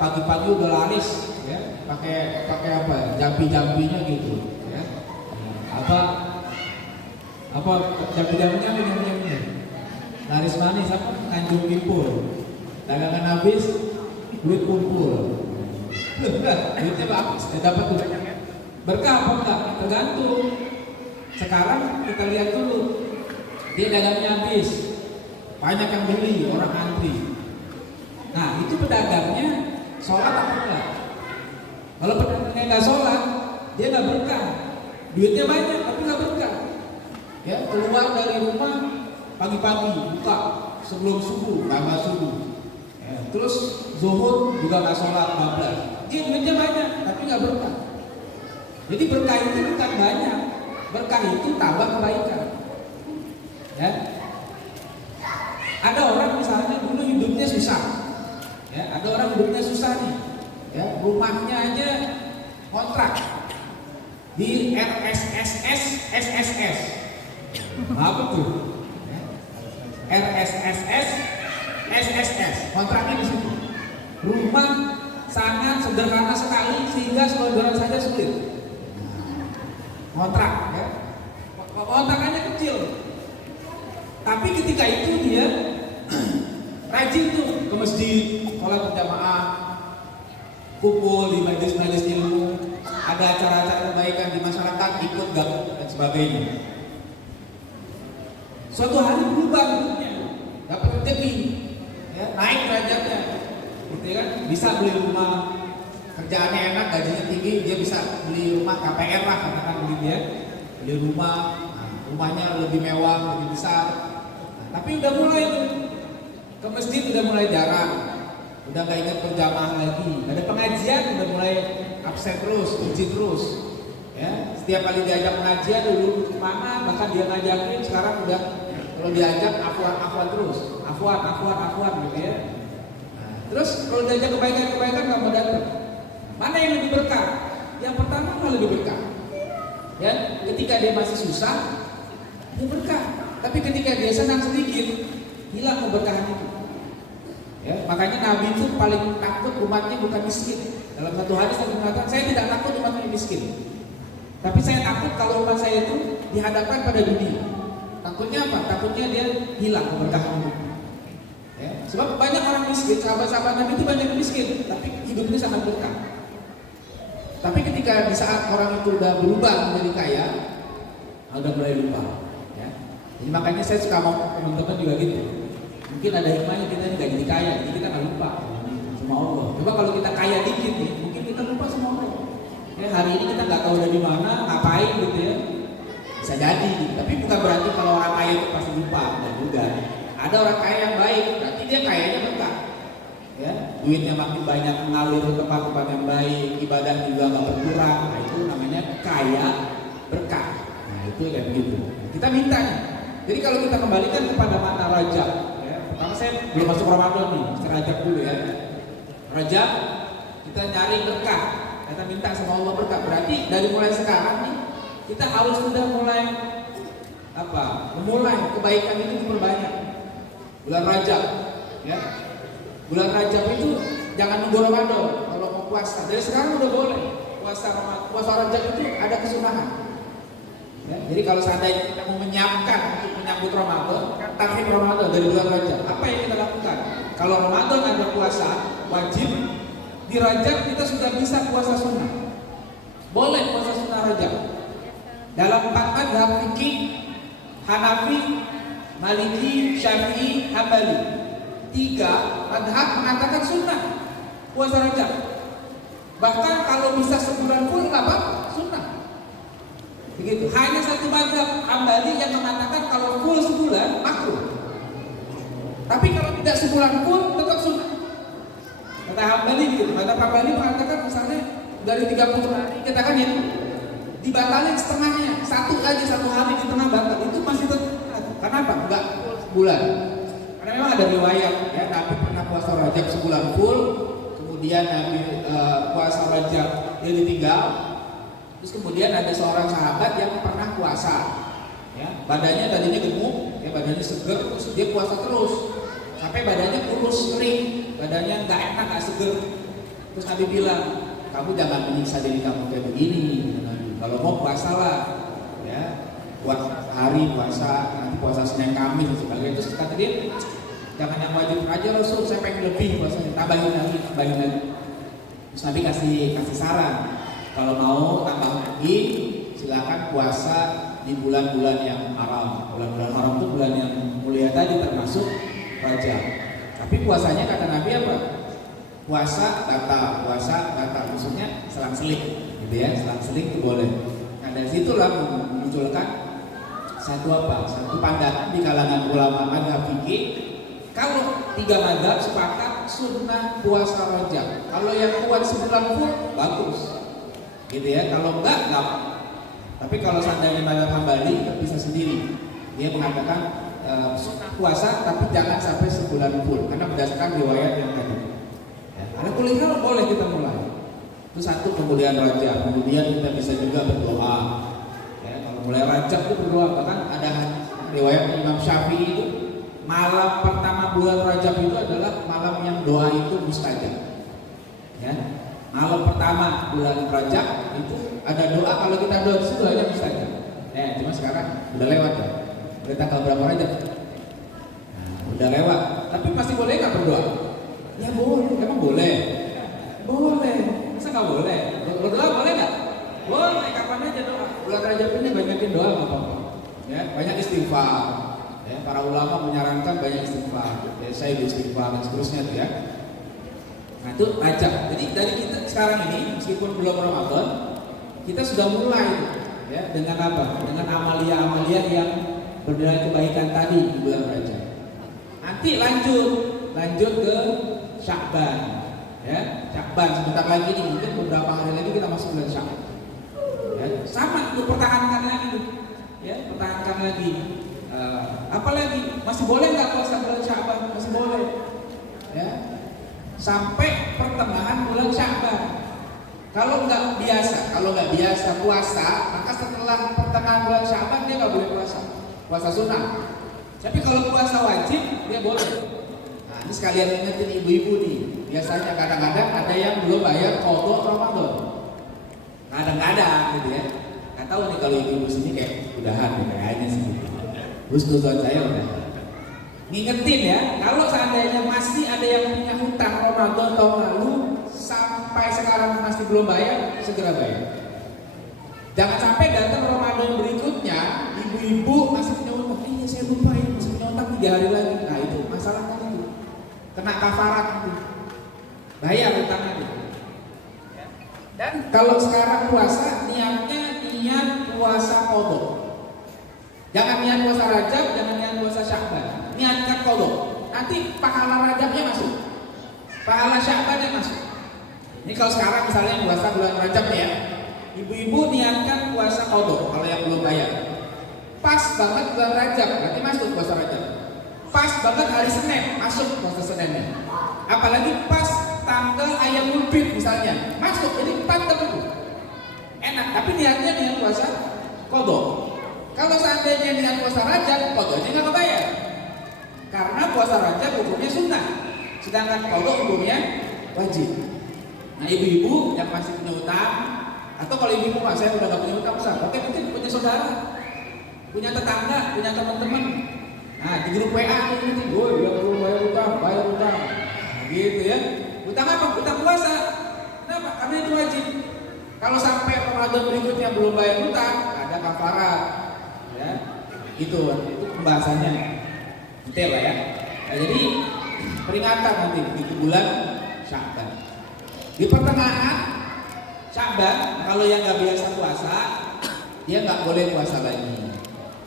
pagi-pagi udah laris ya, pakai apa? Jampi-jampinya gitu ya. Apa jampi-jampinya minum-minumnya? Laris manis apa? Tanjung Kimpul. Dagangan habis, duit kumpul. Duitnya bagus, dapat tuh banyak ya. Berkah apa enggak? Tergantung. Sekarang kita lihat dulu, dia dagangnya habis, banyak yang beli, orang antri. Nah itu pedagangnya sholat apa enggak? Kalau pedagangnya nggak sholat, dia nggak berkah. Duitnya banyak tapi nggak berkah. Ya keluar dari rumah pagi-pagi buka sebelum subuh, nggak subuh. Ya, terus zuhur juga nggak sholat 12. Dia duitnya banyak tapi nggak berkah. Jadi berkah itu bukan banyak, berkah itu tambah kebaikan. Ya. Ada orang misalnya dulu hidupnya susah, ya, ada orang hidupnya susah nih, ya, rumahnya aja kontrak di RSSS SSS, apa tuh? RSSS SSS, kontraknya di situ. Rumah sangat sederhana sekali sehingga selonjoran saja sulit. Kontrak, ya, kontrakannya kecil. Tapi ketika itu dia rajin tuh ke masjid, sholat berjamaah, kumpul di majelis-majelis ilmu, ada acara-acara kebaikan di masyarakat, ikut gabung dan sebagainya. Suatu hari berubah hidupnya, dapat rezeki, ya, naik derajatnya, gitu kan? Bisa beli rumah, kerjaannya enak, gajinya tinggi, dia bisa beli rumah KPR lah, katakan begitu ya, beli rumah, nah, rumahnya lebih mewah, lebih besar. Tapi udah mulai tuh ke masjid udah mulai jarang, udah nggak ingat berjamaah lagi. Ada pengajian udah mulai absen terus, izin terus. Ya, setiap kali diajak pengajian dulu kemana, bahkan dia ngajakin sekarang udah kalau diajak afwan terus, afwan gitu ya. Nah, terus kalau diajak kebaikan nggak mau datang. Mana yang lebih berkah? Yang pertama malah lebih berkah. Ya, ketika dia masih susah, dia berkah. Tapi ketika dia senang sedikit, hilang keberkahan itu. Ya, makanya Nabi itu paling takut umatnya bukan miskin. Dalam satu hadis Nabi mengatakan, saya tidak takut umatnya miskin, tapi saya takut kalau umat saya itu dihadapkan pada dunia. Takutnya apa? Takutnya dia hilang keberkahan itu. Ya, sebab banyak orang miskin, sahabat-sahabat Nabi itu banyak yang miskin, tapi hidupnya sangat berkah. Tapi ketika di saat orang itu udah berubah menjadi kaya, udah mulai lupa. Jadi makanya saya suka mau teman-teman juga gitu. Mungkin ada hikmahnya kita nggak jadi kaya, jadi kita nggak lupa sama Allah. Coba kalau kita kaya dikit nih, mungkin kita lupa sama Allah. Ya, hari ini kita nggak tahu dari mana, ngapain gitu ya. Bisa jadi, tapi bukan berarti kalau orang kaya itu pasti lupa, enggak juga. Ada orang kaya yang baik, berarti dia kayanya berkah. Ya, duitnya makin banyak mengalir ke tempat-tempat yang baik, ibadah juga nggak berkurang. Nah itu namanya kaya berkah. Nah itu kayak begitu. Kita minta nih. Jadi kalau kita kembalikan kepada makna Rajab, ya, pertama saya belum masuk Ramadan nih, Rajab dulu ya. Rajab kita nyari berkah, kita minta sama Allah berkah. Berarti dari mulai sekarang nih kita harus sudah mulai memulai kebaikan itu diperbanyak. Bulan Rajab, ya. Bulan Rajab itu jangan nunggu Ramadan kalau mau puasa. Dari sekarang udah boleh puasa Rajab itu ada kesunahan. Ya, jadi kalau seandainya kita mau menyiapkan untuk menyambut Ramadan, tarhib Ramadan dari bulan Rajab, apa yang kita lakukan? Kalau Ramadan ada puasa wajib, di Rajab kita sudah bisa puasa sunnah. Boleh puasa sunnah Rajab. Dalam 4 mazhab fikih, Hanafi, Maliki, Syafi'i, Hambali, 3 mazhab mengatakan sunnah puasa Rajab. Bahkan kalau bisa sebulan full nggak apa-apa, sunnah. Begitu. Hanya 1 mazhab Hambali yang mengatakan kalau full sebulan makruh. Tapi kalau tidak sebulan full tetap sunnah. Kata Hambali gitu. Mazhab Hambali mengatakan misalnya dari 30 hari kita kan ya dibatalin setengahnya, 1 hari di tengah batal itu masih tetap. Kenapa? Enggak full sebulan. Karena memang ada riwayat ya Nabi pernah puasa Rajab sebulan full, kemudian Nabi puasa Rajab dia ditinggal. Terus kemudian ada seorang sahabat yang pernah puasa, ya, badannya tadinya gemuk, ya, badannya seger, terus dia puasa terus, sampai badannya kurus, kering, badannya nggak enak, nggak seger. Terus Nabi bilang, kamu jangan menyiksa diri kamu kayak begini. Kalau mau puasalah, ya, buat hari puasa, nanti puasa Senin Kamis dan sebagainya. Terus kata dia, jangan yang wajib aja Rasul, saya pengen lebih puasanya, tambahin lagi. Terus Nabi kasih saran, kalau mau tambah lagi, silakan puasa di bulan-bulan yang haram. Bulan-bulan haram itu bulan yang mulia tadi, termasuk Rajab. Tapi puasanya kata Nabi apa? Puasa batal, maksudnya selang-seling, gitu ya, selang-seling itu boleh. Nah dari situlah memunculkan satu pandangan di kalangan ulama mazhab fikih. Kalau 3 mazhab sepakat sunnah puasa Rajab. Kalau yang kuat sebulan full bagus, gitu ya. Kalau enggak. Tapi kalau seandainya mazhab Hambali bisa sendiri. Dia mengatakan sunnah puasa tapi jangan sampai sebulan full karena berdasarkan riwayat yang tadi. Ada kuliner boleh kita mulai. Itu satu, kemudian Rajab. Kemudian kita bisa juga berdoa. Ya, kalau mulai Rajab itu berdoa. Bahkan ada riwayat Imam Syafi'i itu malam pertama bulan Rajab itu adalah malam yang doa itu mustajab. Ya, malam pertama bulan Rajab itu ada doa, kalau kita doa di situ hanya mustajab. Ya, cuma sekarang udah lewat ya. Udah tanggal berapa Rajab? Nah, udah lewat. Tapi masih boleh nggak berdoa? Ya boleh, emang boleh? Boleh, masa nggak boleh? Berdoa boleh nggak? Boleh, kapan aja doa. Bulan Rajab ini banyakin doa nggak apa-apa. Ya, banyak istighfar. Ya, para ulama menyarankan banyak istighfar. Ya, saya istighfar dan seterusnya tuh ya. Nah itu Rajab. Jadi dari kita sekarang ini meskipun belum Ramadan, kita sudah mulai ya dengan apa? Dengan amalia-amalia yang bernilai kebaikan tadi di bulan Rajab. Nanti lanjut ke Sya'ban, ya, Sya'ban sebentar lagi nih, mungkin beberapa hari lagi kita masuk bulan Sya'ban. Ya, sama itu pertahankan lagi, ya, pertahankan lagi. Apalagi masih boleh nggak puasa bulan Sya'ban? Masih boleh, ya, sampai pertengahan bulan Sya'ban. Kalau nggak biasa puasa, maka setelah pertengahan bulan Sya'ban dia nggak boleh puasa sunnah. Tapi kalau puasa wajib dia boleh. Ini sekalian ingetin ibu-ibu nih, biasanya kadang-kadang ada yang belum bayar qadha Ramadan. Kadang-kadang gitu ya. Nggak tahu nih kalau ibu-ibu sini kayak udahan nih kayaknya sih. Husnuzon saya udah. Ngingetin ya, kalau seandainya masih ada yang punya hutang Ramadan tahun lalu sampai sekarang masih belum bayar, segera bayar. Jangan sampai datang Ramadan berikutnya, ibu-ibu masih punya hutang. Iya saya lupa ya, masih punya hutang 3 hari lagi. Nah itu masalahnya itu. Kena kafarat itu, bayar hutangnya itu. Dan kalau sekarang puasa niatnya niat puasa qadha. Jangan niat puasa Rajab, jangan niat puasa Sya'ban. Niatkan qadha. Nanti pahala Rajabnya masuk, pahala Sya'bannya masuk. Ini kalau sekarang misalnya puasa bulan Rajab ya, ibu-ibu niatkan puasa qadha kalau yang belum bayar. Pas banget bulan Rajab, berarti masuk puasa Rajab. Pas banget hari Senin, masuk puasa Seninnya. Apalagi pas tanggal Ayyamul Bid misalnya, masuk, jadi 4 itu enak. Tapi niatnya niat puasa qadha. Kalau seandainya niat puasa Rajab, qadhanya nggak kebayar. Karena puasa Rajab hukumnya sunnah, sedangkan qadha hukumnya wajib. Nah ibu-ibu yang masih punya utang, atau kalau ibu-ibu saya udah nggak punya utang, oke mungkin punya saudara, punya tetangga, punya teman-teman. Nah di grup WA ini, gue ya perlu bayar utang, nah, gitu ya. Utang apa? Utang puasa. Kenapa? Karena itu wajib. Kalau sampai Ramadan berikutnya belum bayar utang, ada kafarat. Ya, itu pembahasannya detail lah ya. Nah, jadi peringatan nanti di bulan Sya'ban. Di pertengahan Sya'ban, kalau yang nggak biasa puasa, dia nggak boleh puasa lagi.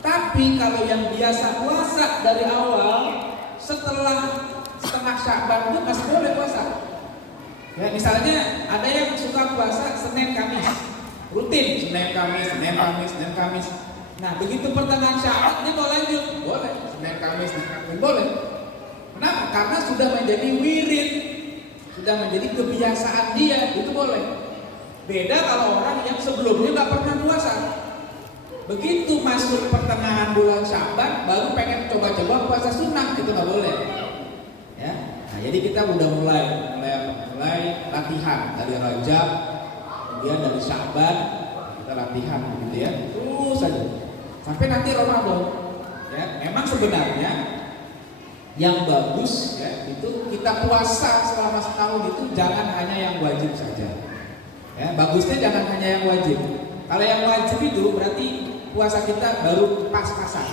Tapi kalau yang biasa puasa dari awal, setelah setengah Sya'ban itu masih boleh puasa. Ya, misalnya ada yang suka puasa Senin Kamis, rutin Senin Kamis. Nah, begitu pertengahan Sya'ban dia mau lanjut, boleh Senin Kamis, boleh. Kenapa? Karena sudah menjadi wirid, sudah menjadi kebiasaan dia, itu boleh. Beda kalau orang yang sebelumnya nggak pernah puasa. Begitu masuk pertengahan bulan Sya'ban baru pengen coba-coba puasa sunnah, itu nggak boleh. Ya, nah jadi kita udah mulai latihan dari Rajab, kemudian dari Sya'ban kita latihan gitu ya, terus saja sampai nanti Ramadan. Ya, memang sebenarnya yang bagus ya itu kita puasa selama setahun itu jangan hanya yang wajib saja. Ya, bagusnya jangan hanya yang wajib. Kalau yang wajib itu berarti puasa kita baru pas-pasan,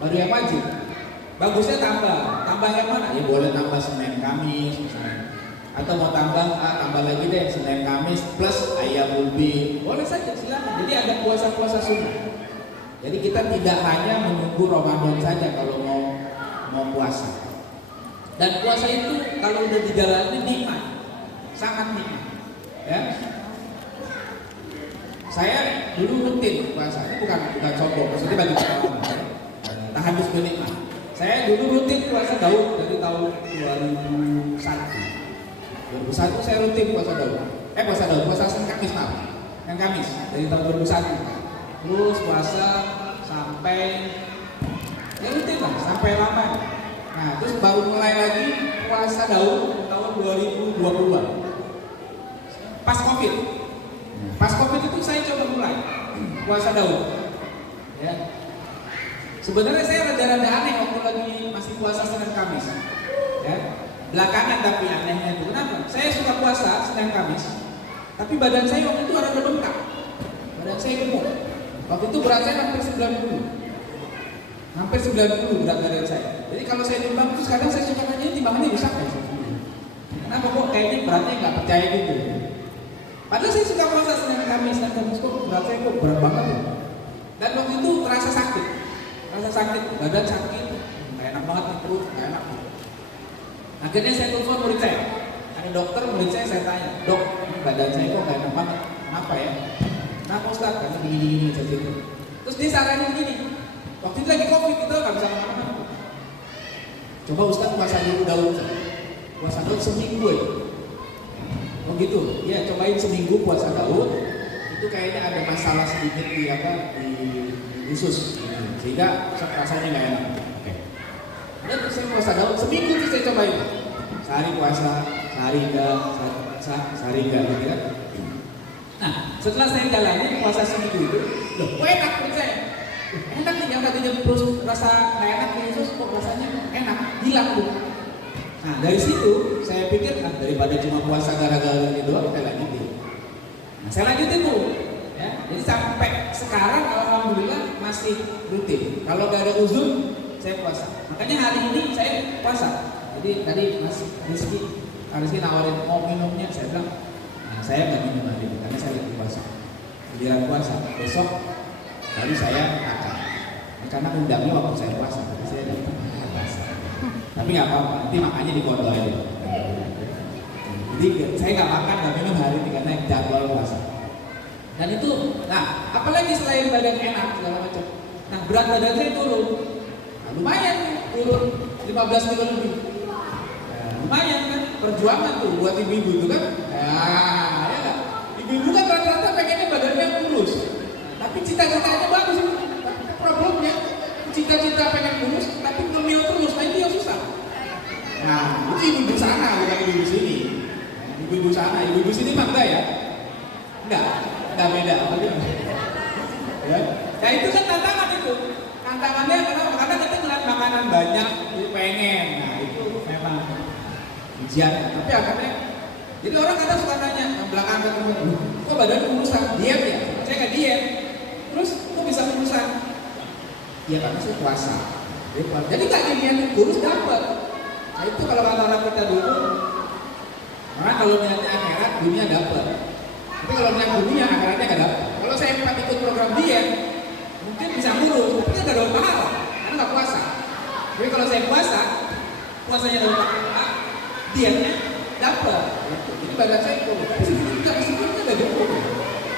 baru yang wajib. Bagusnya tambah yang mana? Ya boleh tambah Senin Kamis misalnya. Atau mau tambah lagi deh Senin Kamis plus Ayyamul Bid. Boleh saja, silakan. Jadi ada puasa-puasa sunnah. Jadi kita tidak hanya menunggu Ramadan saja kalau mau puasa. Dan puasa itu kalau udah dijalani nikmat, sangat nikmat. Ya. Saya dulu rutin puasa. Ini bukan sombong, maksudnya bagi pengalaman. Tahajud bernikmat. Saya dulu rutin puasa Daud dari tahun 2001. 2001 saya rutin puasa Daud. Puasa Senin Kamis Senin Kamis dari tahun 2001. Terus puasa sampai ya rutin lah, sampai lama. Nah, terus baru mulai lagi puasa Daud tahun 2020-an. Pas Covid. Pas Covid itu saya coba mulai puasa Daud. Ya. Sebenarnya saya rada-rada aneh waktu lagi masih puasa Senin Kamis. Ya. Belakangan tapi anehnya itu kenapa? Saya suka puasa Senin Kamis, tapi badan saya waktu itu rada bengkak. Badan saya gemuk. Waktu itu berat saya hampir 90. Hampir 90 berat badan saya. Jadi kalau saya timbang terus kadang saya suka nanya timbangannya rusak ya. Kenapa kok kayaknya beratnya nggak percaya gitu. Padahal saya suka puasa Senin Kamis kok berat saya kok berat banget ya. Dan waktu itu terasa sakit. Badan sakit, nggak enak banget nih perut, nggak enak. Akhirnya saya telepon murid saya, ada dokter murid saya tanya, dok, badan saya kok nggak enak banget, kenapa ya? Kenapa Ustaz? Karena begini seperti itu. Terus dia saranin begini, waktu itu lagi Covid kita nggak bisa kemana-mana. Coba Ustaz puasa dulu Daud, puasa Daud seminggu ya. Oh gitu, ya cobain seminggu puasa Daud, itu kayaknya ada masalah sedikit di usus. Sehingga rasanya nggak enak. Oke. Dan saya puasa Daud seminggu terus saya cobain. Sehari puasa, sehari enggak, sehari enggak gitu kan. Nah, setelah saya jalani puasa seminggu itu, loh, kok enak menurut saya. Enak nih yang tadinya terus rasa nggak enak di usus, kok rasanya enak, hilang tuh. Nah, dari situ saya pikir daripada cuma puasa gara-gara gitu doang, saya lanjutin. Nah, saya lanjutin tuh. Ya, jadi sampai sekarang alhamdulillah masih rutin. Kalau gak ada uzur, saya puasa. Makanya hari ini saya puasa. Jadi tadi Mas Rizky nawarin mau minumnya, saya bilang, nah, saya nggak minum hari ini karena saya lagi puasa. Giliran puasa, besok baru saya akan. Karena undangnya waktu saya puasa, jadi saya datang puasa. Tapi nggak apa-apa, nanti makannya di kondo aja. Jadi saya nggak makan, nggak minum hari ini karena jadwal puasa. Dan itu, nah apalagi selain badan enak segala macam. Nah berat badan saya turun, nah, lumayan turun 15 kilo lebih. Nah, lumayan kan, perjuangan tuh buat ibu-ibu itu kan. Nah, ya kan? Ibu-ibu kan rata-rata pengennya badannya kurus, tapi cita-citanya bagus itu. Tapi problemnya cita-cita pengen kurus, tapi ngemil terus, nah itu yang susah. Nah itu ibu-ibu sana bukan ibu-ibu sini. Ibu-ibu sana, ibu-ibu sini mah enggak ya? Enggak beda apa gitu. Ya. Nah itu kan tantangan itu. Tantangannya karena kita ngeliat makanan banyak, jadi pengen. Nah itu memang ujian. Tapi akhirnya, jadi orang kadang suka nanya, belakangan ketemu, kok badan kurusan? Diet ya? Saya nggak diet. Terus kok bisa kurusan? Ya karena saya puasa. Jadi nggak diet kurus dapat. Nah itu kalau kata kita dulu, karena kalau niatnya akhirat dunia dapat. Tapi kalau niat dunia akhiratnya nggak dapat. Kalau saya ikut program diet, mungkin bisa ngurus, tapi nggak dapat pahala karena nggak puasa. Tapi kalau saya puasanya dapat pahala, dietnya dapat. Jadi badan saya kurus. Tapi sebetulnya nggak cukup.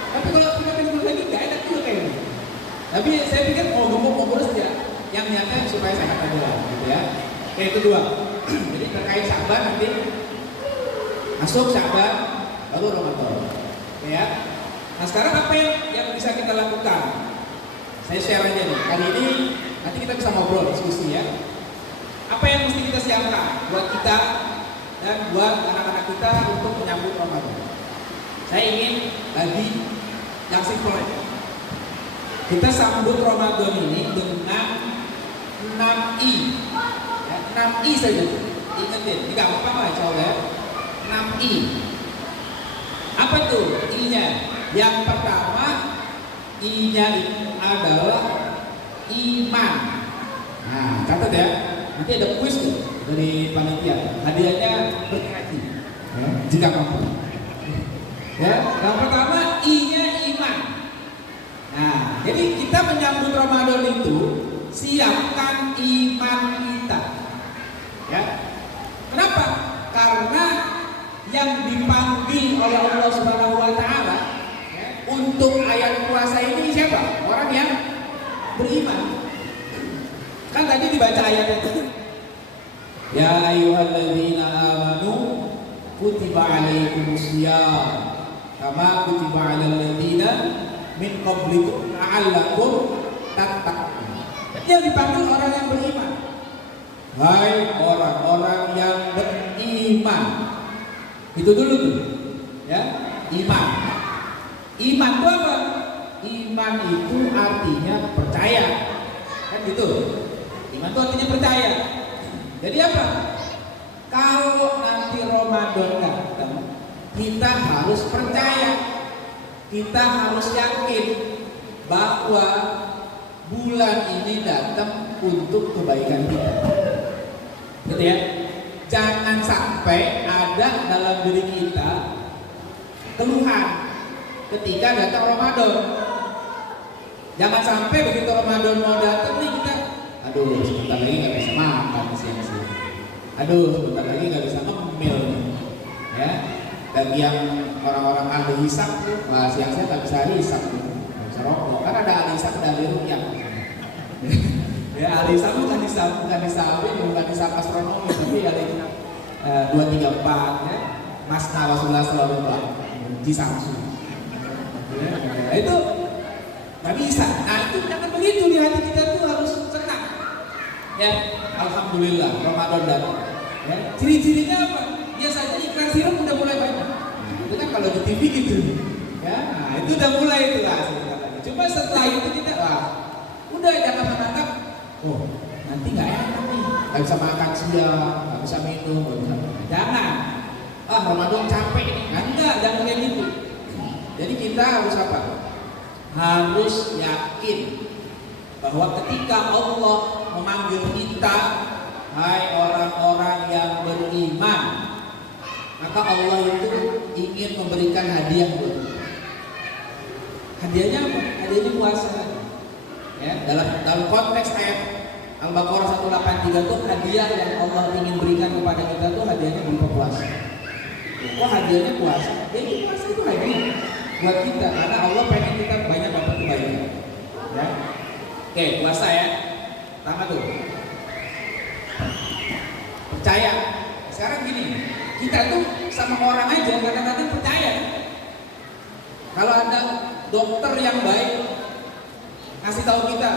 Tapi kalau kita minum lagi nggak enak juga kayaknya. Tapi saya pikir mau gemuk mau kurus ya, yang niatnya supaya sehat aja lah, gitu ya. Oke, itu dua. Jadi terkait Sya'ban nanti masuk Sya'ban baru Ramadan. Oke ya. Nah sekarang apa yang bisa kita lakukan? Saya share aja nih. Kali ini nanti kita bisa ngobrol, diskusi ya. Apa yang mesti kita siapkan buat kita dan buat anak-anak kita untuk menyambut menyambut Ramadan. Saya ingin bagi yang simpel aja. Kita sambut Ramadan ini dengan 6I. Ya, 6I saja. Ingetin, ini gak apa-apa insya Allah ya. 6I. Apa tuh I-nya? Yang pertama, I-nya itu adalah iman. Nah, catat ya. Nanti ada kuis tuh dari panitia. Hadiahnya berkati. Ya, jika mampu. Ya, yang pertama I-nya iman. Nah, jadi kita menyambut Ramadan itu siapkan iman kita. Ya. Kenapa? Karena yang dipanggil oleh Allah Subhanahu wa taala ya, untuk ayat puasa ini siapa? Orang yang beriman. Kan tadi dibaca ayatnya itu. Ya ayyuhalladzina amanu kutiba alaikumusiyam kama kutiba alal ladzina min qablikum la'allakum tattaqun. Yang dipanggil orang yang beriman. Hai orang-orang yang beriman. Itu dulu tuh. Ya, iman. Iman itu apa? Iman itu artinya percaya. Kan gitu. Iman itu artinya percaya. Jadi apa? Kalau nanti Ramadan datang, kita harus percaya. Kita harus yakin bahwa bulan ini datang untuk kebaikan kita. Gitu ya. Jangan sampai ada dalam diri kita keluhan ketika datang Ramadan. Jangan sampai begitu Ramadan mau datang nih kita, aduh sebentar lagi nggak bisa makan siang-siang. Aduh sebentar lagi nggak bisa ngemil nih. Ya. Bagi yang orang-orang ahli hisab tuh, wah siang-siang nggak bisa hisab tuh, nggak bisa rokok. Kan ada ahli hisab, ada ahli rukyah. Ya ahli hisab bukan hisab astronomi, tapi ahli 234 ya. Masna Rasulullah sallallahu alaihi wasallam di Samsu. Ya, itu nggak bisa. Nah itu jangan begitu, di hati kita tuh harus senang. Ya, alhamdulillah Ramadan datang. Ya, ciri-cirinya apa? Biasanya iklan sirup udah mulai banyak. Itu kan kalau di TV gitu. Ya, nah itu udah mulai itu lah. Cuma setelah itu kita udah jangan menanggap, oh nanti nggak enak nih, nggak bisa makan siang, nggak bisa minum, jangan. Ramadan capek nih, enggak, jangan kayak gitu. Jadi kita harus apa? Harus yakin bahwa ketika Allah memanggil kita, hai orang-orang yang beriman, maka Allah itu ingin memberikan hadiah buat kita. Hadiahnya apa? Hadiahnya puasa. Ya, dalam konteks ayat Al-Baqarah 183 itu hadiah yang Allah ingin berikan kepada kita tuh hadiahnya berupa puasa. Kok hadiahnya puasa? Jadi puasa itu hadiah buat kita karena Allah pengen kita banyak dapat kebaikan. Ya. Oke, puasa ya. Pertama tuh. Percaya. Sekarang gini, kita tuh sama orang aja kadang-kadang percaya. Kalau ada dokter yang baik kasih tahu kita,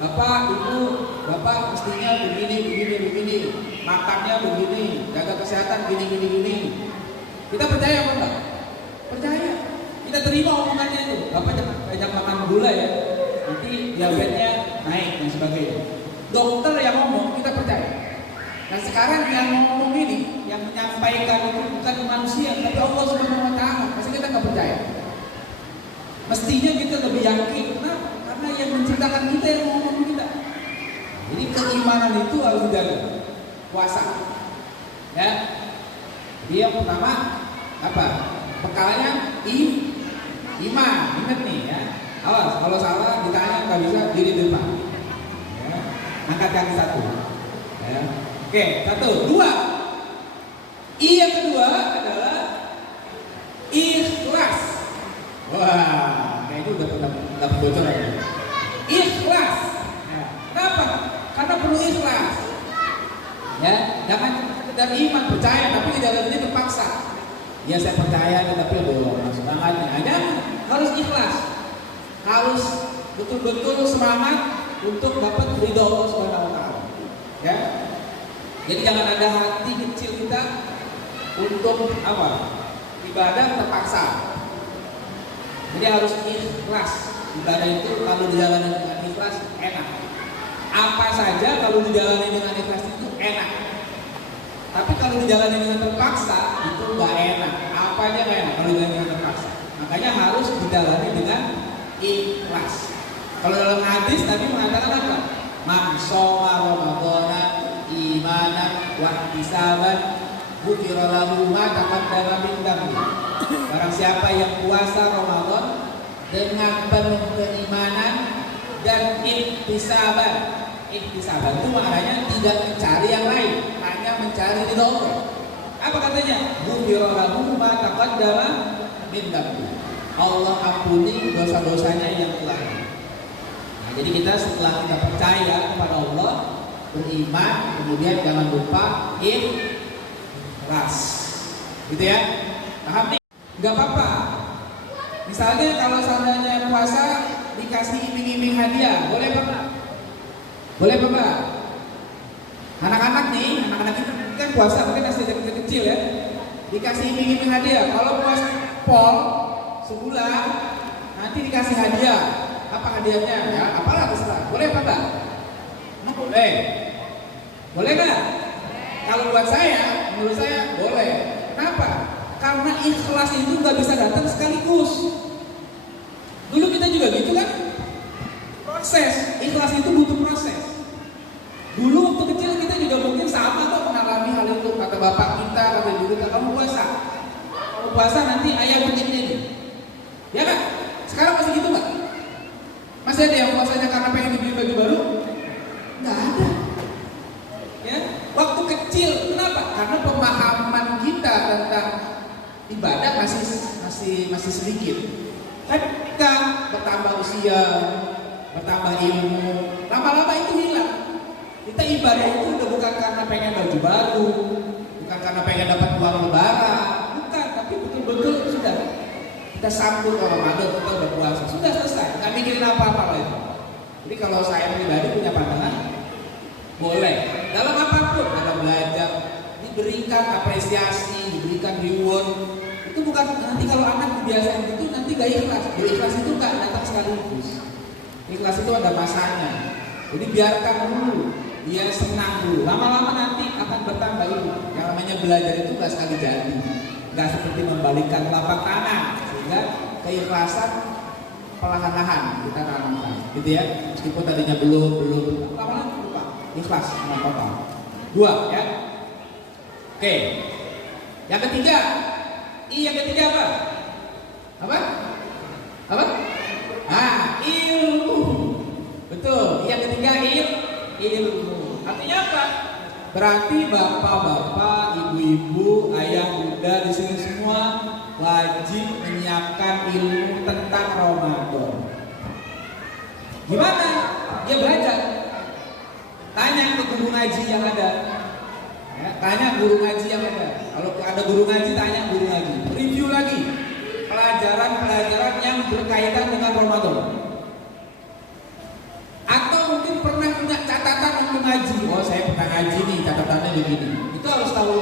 Bapak, Ibu, Bapak mestinya begini, makannya begini, jaga kesehatan gini. Kita percaya apa enggak? Percaya. Kita terima omongannya itu. Bapak jangan banyak makan gula ya, nanti diabetesnya naik dan sebagainya. Dokter yang ngomong kita percaya. Nah sekarang yang ngomong ini, yang menyampaikan itu bukan manusia, tapi Allah Subhanahu Wa Taala. Pasti kita nggak percaya. Mestinya kita lebih yakin. Kenapa? Karena yang menciptakan kita yang ngomong kita. Jadi keimanan itu harus dijaga. Puasa. Ya. Jadi yang pertama apa? Bekalnya iman. Ingat nih ya. Awas kalau salah ditanya nggak bisa diri depan. Ya. Angkat kaki satu. Ya. Oke, 1, 2. Yang kedua adalah ikhlas. Wah, kayak itu udah dapat bocoran ya. Ikhlas. Ya. Kenapa? Karena perlu ikhlas. Ya, jangan sekedar iman percaya tapi di dalamnya terpaksa. Ya saya percaya tetapi ada semangatnya. Jangan, harus ikhlas. Harus betul-betul semangat untuk dapat ridho Allah Subhanahu wa taala. Ya. Jadi jangan ada hati kecil kita untuk apa? ibadah terpaksa. Jadi harus ikhlas. Ibadah itu kalau dijalani dengan ikhlas enak. Apa saja kalau dijalani dengan ikhlas itu enak. Tapi kalau dijalani dengan terpaksa itu gak enak. Apa aja gak enak kalau dijalani dengan terpaksa. Makanya harus dijalani dengan ikhlas. Kalau dalam hadis Nabi mengatakan apa? Man shoma ramadhana imanan wa ihtisaban ghufira lahu ma taqaddama min dhanbi. Barang siapa yang puasa Ramadan dengan penuh keimanan dan ihtisaban. Ihtisaban itu maknanya tidak mencari yang lain, hanya mencari ridho Allah. Apa katanya? Ghufira lahu ma taqaddama min dhanbi. Allah ampuni dosa-dosanya yang telah. Nah, jadi kita setelah kita percaya kepada Allah, beriman, kemudian jangan lupa ikhlas. Gitu ya. Paham nih? Gak apa-apa. Misalnya kalau seandainya puasa dikasih iming-iming hadiah, boleh apa enggak? Boleh apa enggak? Anak-anak nih, anak-anak itu kan puasa mungkin masih kecil ya. Dikasih iming-iming hadiah. Kalau puasa pol sebulan nanti dikasih hadiah. Apa hadiahnya? Ya, apalah terserah. Boleh apa enggak? Boleh. Boleh enggak? Kalau buat saya, menurut saya boleh. Kenapa? Karena ikhlas itu nggak bisa datang sekaligus. Dulu kita juga gitu kan? Proses. Ikhlas itu butuh proses. Dulu waktu kecil kita juga mungkin sama kok mengalami hal itu. Kata bapak kita, kata ibu kita, kamu puasa. Kamu puasa nanti ayah begini nih. Ya kan? Sekarang masih gitu nggak? Masih ada yang puasanya karena pengen dibeli baju baru? Nggak ada. Ya, waktu kecil, kenapa? Karena pemahaman kita tentang ibadah masih sedikit. Tapi ketika bertambah usia, bertambah ilmu, lama-lama itu hilang. Kita ibadah itu udah bukan karena pengen baju baru, bukan karena pengen dapat uang lebaran, bukan, tapi betul-betul sudah kita sambut Ramadan, kita berpuasa, sudah selesai, nggak mikirin apa-apa lagi. Jadi kalau saya pribadi punya pandangan, boleh dalam apapun, ada belajar, diberikan apresiasi, diberikan reward. Itu bukan nanti kalau anak kebiasaan itu nanti gak ikhlas. Ikhlas itu gak datang sekaligus. Ikhlas itu ada masanya. Jadi biarkan dulu, dia senang dulu. Lama-lama nanti akan bertambah ilmu. Yang namanya belajar itu gak sekali jadi. Gak seperti membalikkan telapak tangan, sehingga keikhlasan perlahan-lahan kita tanamkan. Gitu ya. Meskipun tadinya belum, lama-lama lupa. Ikhlas sama total. 2 ya. Oke. Yang ketiga. Yang ketiga apa? Apa? Nah, ilmu. Betul. Yang ketiga ilmu. Artinya apa? Berarti bapak-bapak, ibu-ibu, ayah bunda di sini semua wajib menyiapkan ilmu tentang Ramadan. Gimana? Dia belajar. Tanya ke guru ngaji yang ada. Ya, tanya guru ngaji yang ada. Kalau ada guru ngaji, tanya guru ngaji. Review lagi pelajaran-pelajaran yang berkaitan dengan Ramadan. Atau mungkin pernah punya catatan untuk ngaji. Oh, saya pernah ngaji nih, catatannya begini. Itu harus tahu.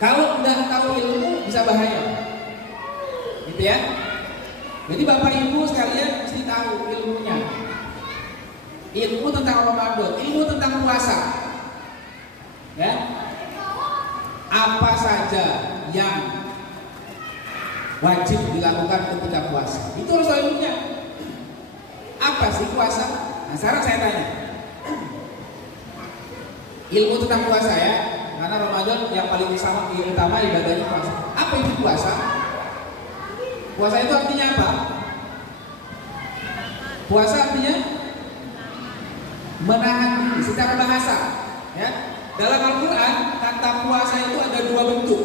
Kalau udah tahu ilmu bisa bahaya. Gitu ya. Jadi Bapak Ibu sekalian mesti tahu ilmunya. Ilmu tentang Ramadan, ilmu tentang puasa. Ya, apa saja yang wajib dilakukan ketika puasa itu harus tahu ilmunya. Apa sih puasa? Nah sekarang saya tanya ilmu tentang puasa ya, karena Ramadan yang paling utama ibadahnya puasa. Apa itu puasa? Puasa itu artinya apa? Puasa artinya menahan diri secara bahasa ya. Dalam Al-Quran, kata puasa itu ada 2 bentuk.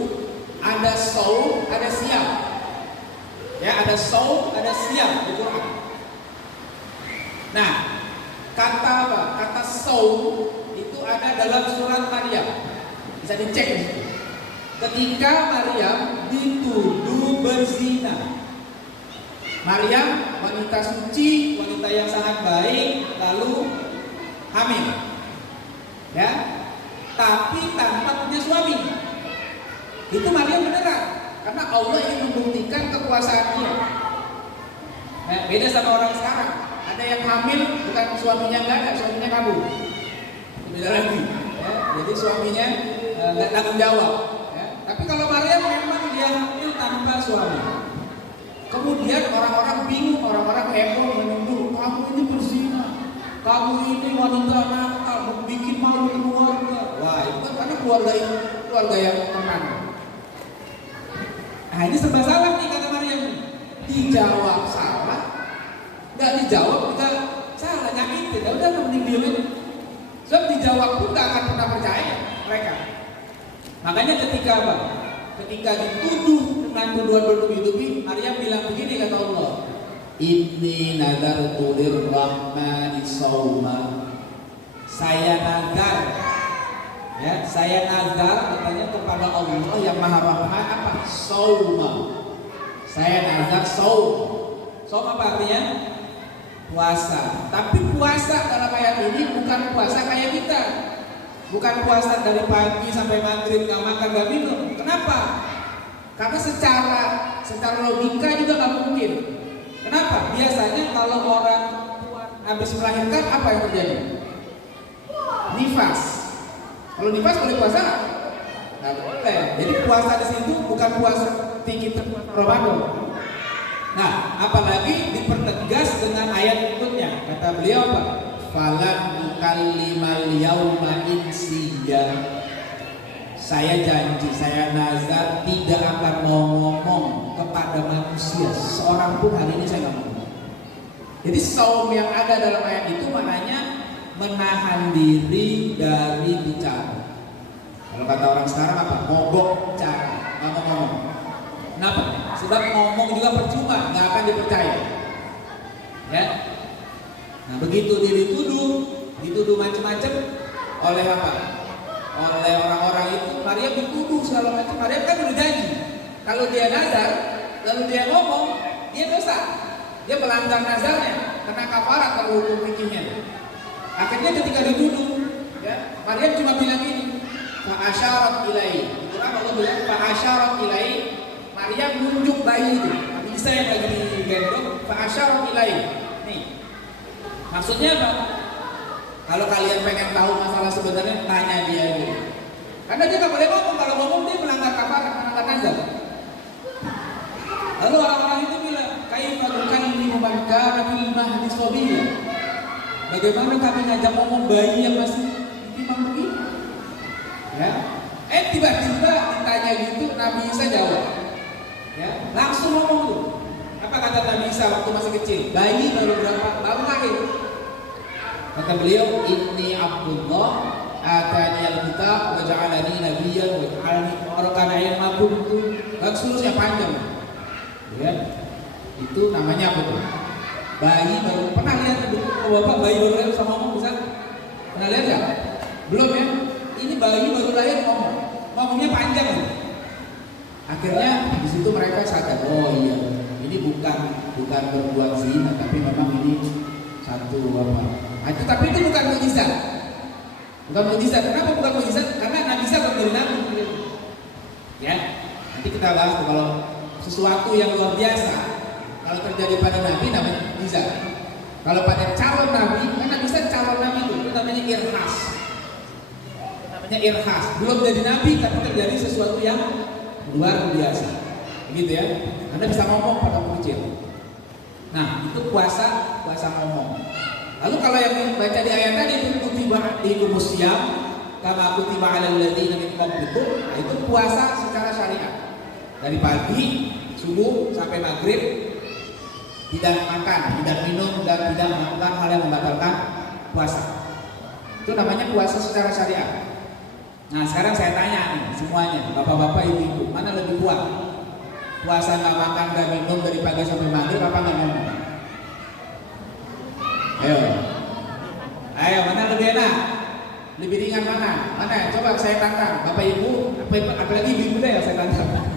Ada shaum, ada siyam. Ya, ada shaum, ada siyam di Quran. Nah, kata apa? Kata shaum itu ada dalam surat Maryam. Bisa dicek di situ. Ketika Maryam dituduh berzina. Maryam, wanita suci, wanita yang sangat baik, lalu hamil. Ya. Tapi tanpa punya suami. Itu Maryam beneran. karena Allah ingin membuktikan kekuasaannya. Nah, beda sama orang sekarang. Ada yang hamil bukan suaminya nggak ada, suaminya kabur. Beda lagi. Ya. Jadi suaminya nggak tanggung jawab. Ya. Tapi kalau Maryam memang dia hamil tanpa suami. Kemudian orang-orang bingung, orang-orang heboh menuduh kamu ini berzina, kamu ini wanita nakal, bikin malu keluarga. Wah, itu kan karena keluarga yang tenang. Nah, ini serba salah nih kata Maryam. Dijawab salah, nggak dijawab juga salah, nyakitin. Ya udah, mending diemin. Sebab dijawab pun nggak akan pernah percaya mereka. Makanya ketika apa? Ketika dituduh dengan tuduhan bertubi-tubi, Maryam bilang begini kata Allah, Inni nadartu lirrahmani shauma. Saya nazar, ya, saya nazar katanya kepada Allah yang Maha Rahman apa? Shauma. Saya nazar saum. Saum apa artinya? Puasa. Tapi puasa dalam ayat ini bukan puasa kayak kita. Bukan puasa dari pagi sampai maghrib nggak makan nggak minum. Kenapa? Karena secara logika juga nggak mungkin. Kenapa? Biasanya kalau orang habis melahirkan apa yang terjadi? Nifas. Kalau nifas boleh puasa? Nggak boleh. Jadi puasa di situ bukan puasa tinggi Ramadan. Nah, apalagi dipertegas dengan ayat berikutnya. Kata beliau apa? Falan nukallimal yauma insiya. Saya janji, saya nazar tidak akan mau ngomong kepada manusia seorang pun hari ini saya nggak ngomong. Jadi saum yang ada dalam ayat itu maknanya menahan diri dari bicara. Kalau kata orang sekarang apa? Mogok bicara, nggak mau ngomong. Kenapa? Sebab ngomong juga percuma, nggak akan dipercaya. Ya. Nah, begitu dia dituduh macam-macam oleh apa? Oleh orang-orang itu, Maryam dituduh segala macam. Maryam kan udah janji, kalau dia nazar, lalu dia ngomong, dia dosa, dia melanggar nazarnya, kena kafarat kalau hukum fikihnya. Akhirnya ketika dituduh, ya, Maryam cuma bilang gini, fa'asyarat ilai. Quran Allah bilang fa'asyarat ilai. Maryam nunjuk bayi itu, Isa yang lagi digendong, fa'asyarat ilai. Nih. Maksudnya apa? Kalau kalian pengen tahu masalah sebenarnya, tanya dia dulu. Karena dia nggak boleh ngomong, kalau ngomong dia melanggar kafarat, melanggar nazar. Lalu orang-orang itu bilang, kaifa nukallimu man kana fil mahdi sabiyya. Bagaimana kami ngajak ngomong bayi yang masih timang begini? Ya. Tiba-tiba ditanya gitu, Nabi Isa jawab. Ya, langsung ngomong tuh. Apa kata Nabi Isa waktu masih kecil? Bayi baru baru lahir. Kata beliau, Inni Abdullah atani al-kitab wa ja'alani nabiyyan wa ja'alani mubarakan ayyama kuntu. Dan seterusnya panjang. Ya. Itu namanya apa tuh? Bayi baru pernah lihat Bapak bayi baru lahir sama ngomong bisa? Pernah lihat enggak? Belum ya? Ini bayi baru lahir ngomongnya panjang. Akhirnya di situ mereka sadar, oh iya, ini bukan berbuat zina, tapi memang ini satu apa? Itu tapi itu bukan mukjizat. Bukan mukjizat. Kenapa bukan mukjizat? Karena Nabi Isa belum jadi nabi. Ya, nanti kita bahas tuh, kalau sesuatu yang luar biasa kalau terjadi pada nabi namanya mukjizat. Kalau pada calon nabi, kan Nabi Isa calon nabi itu namanya irhas. Namanya irhas. Belum jadi nabi tapi terjadi sesuatu yang luar biasa. Begitu ya. Anda bisa ngomong pada kecil. Nah, itu puasa ngomong. Lalu kalau yang baca di ayat tadi itu kutiba alaikumus syiyam kama kutiba alal ladzina min qablikum, nah itu puasa secara syariat. Dari pagi subuh sampai maghrib tidak makan, tidak minum dan tidak melakukan hal yang membatalkan puasa. Itu namanya puasa secara syariat. Nah, sekarang saya tanya nih semuanya, bapak-bapak, ibu-ibu, mana lebih kuat? Puasa nggak makan, nggak minum dari pagi sampai maghrib, apa nggak ngomong? Ayo, mana lebih enak? Lebih ringan mana? Mana? Coba saya tantang, bapak ibu, apalagi ibu-ibu deh yang saya tantang.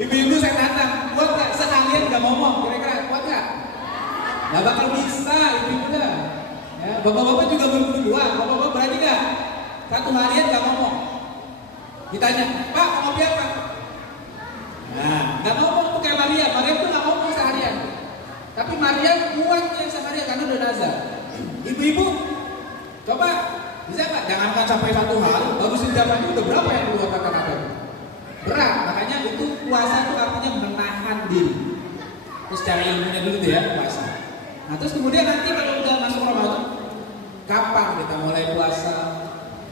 Ibu-ibu saya tantang, kuat nggak? Seharian nggak ngomong, kira-kira kuat nggak? Nggak bakal bisa, ibu-ibu dah. Ya, bapak-bapak juga belum berdua, bapak-bapak berani nggak? Satu harian nggak ngomong. Ditanya, Pak mau kopi apa? jenazah. Ibu-ibu, coba bisa nggak? Jangankan sampai 1 hari, baru sejam udah berapa yang keluar kata-kata? Berat, makanya itu puasa itu artinya menahan diri. Terus cari ilmunya dulu tuh ya, puasa. Nah terus kemudian nanti kalau udah masuk Ramadan, kapan kita mulai puasa?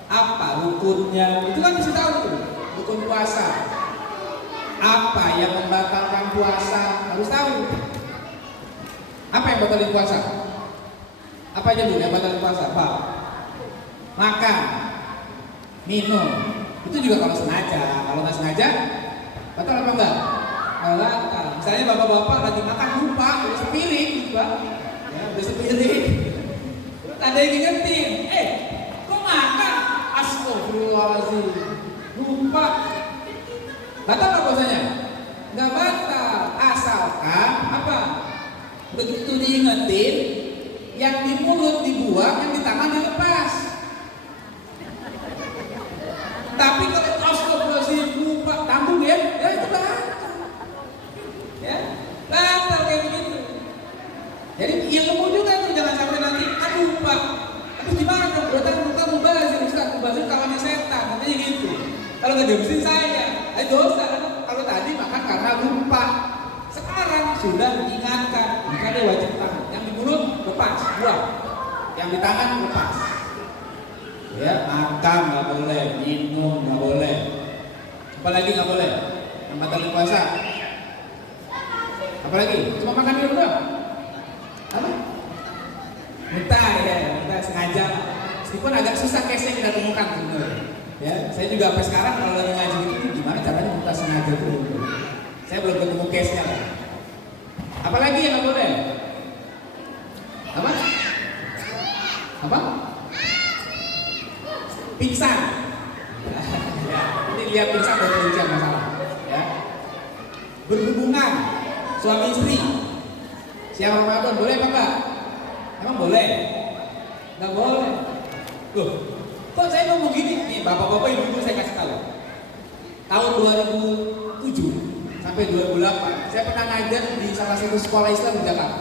Apa rukunnya? Itu kan mesti tahu tuh, rukun puasa. Apa yang membatalkan puasa? Harus tahu. Apa yang batalin puasa? Apa aja dulu yang batalin puasa? Apa? Makan, minum. Itu juga kalau sengaja. Kalau nggak sengaja, batal apa enggak? Batal. Misalnya bapak-bapak lagi makan lupa, udah sepiring, lupa. Ya, udah sepiring. Terus ada yang ngingetin, kok makan? Astagfirullahaladzim. Lupa. Batal apa puasanya? Nggak batal. Asalkan apa? Begitu diingetin, yang di mulut dibuang, yang di tangan dilepas. Tapi kalau astagfirullahaladzim lupa, tanggung ya itu batal. Ya, batal kayak begitu. Jadi ilmu juga tuh, jangan sampai nanti lupa. Terus gimana dong? Berarti kamu mubazir, Ustaz, mubazir kawannya setan, katanya gitu. Kalau nggak dihabisin saya, dosa. Kalau tadi makan karena lupa. Sekarang sudah diingatkan, maka dia wajib tahan. Yang di mulut lepas, buang. Yang di tangan lepas. Ya, makan nggak boleh, minum nggak boleh. Apalagi nggak boleh? Yang batalin puasa. Apalagi? Cuma makan minum doang. Apa? Muntah ya, muntah sengaja. Meskipun agak susah case-nya kita temukan sebenarnya. Ya, saya juga sampai sekarang kalau lagi ngaji gitu, gimana caranya muntah sengaja tuh? Saya belum ketemu case-nya. Apalagi yang nggak boleh? Apa? Apa? Pingsan. Ya, ini lihat pingsan dan perincian masalah. Ya. Berhubungan suami istri. Siang Ramadan boleh apa enggak? Emang boleh? Nggak boleh. Loh, kok saya ngomong gini? Nih, bapak-bapak ibu-ibu saya kasih tahu. Tahun 2007 sampai 2008, saya pernah ngajar di salah satu sekolah Islam di Jakarta.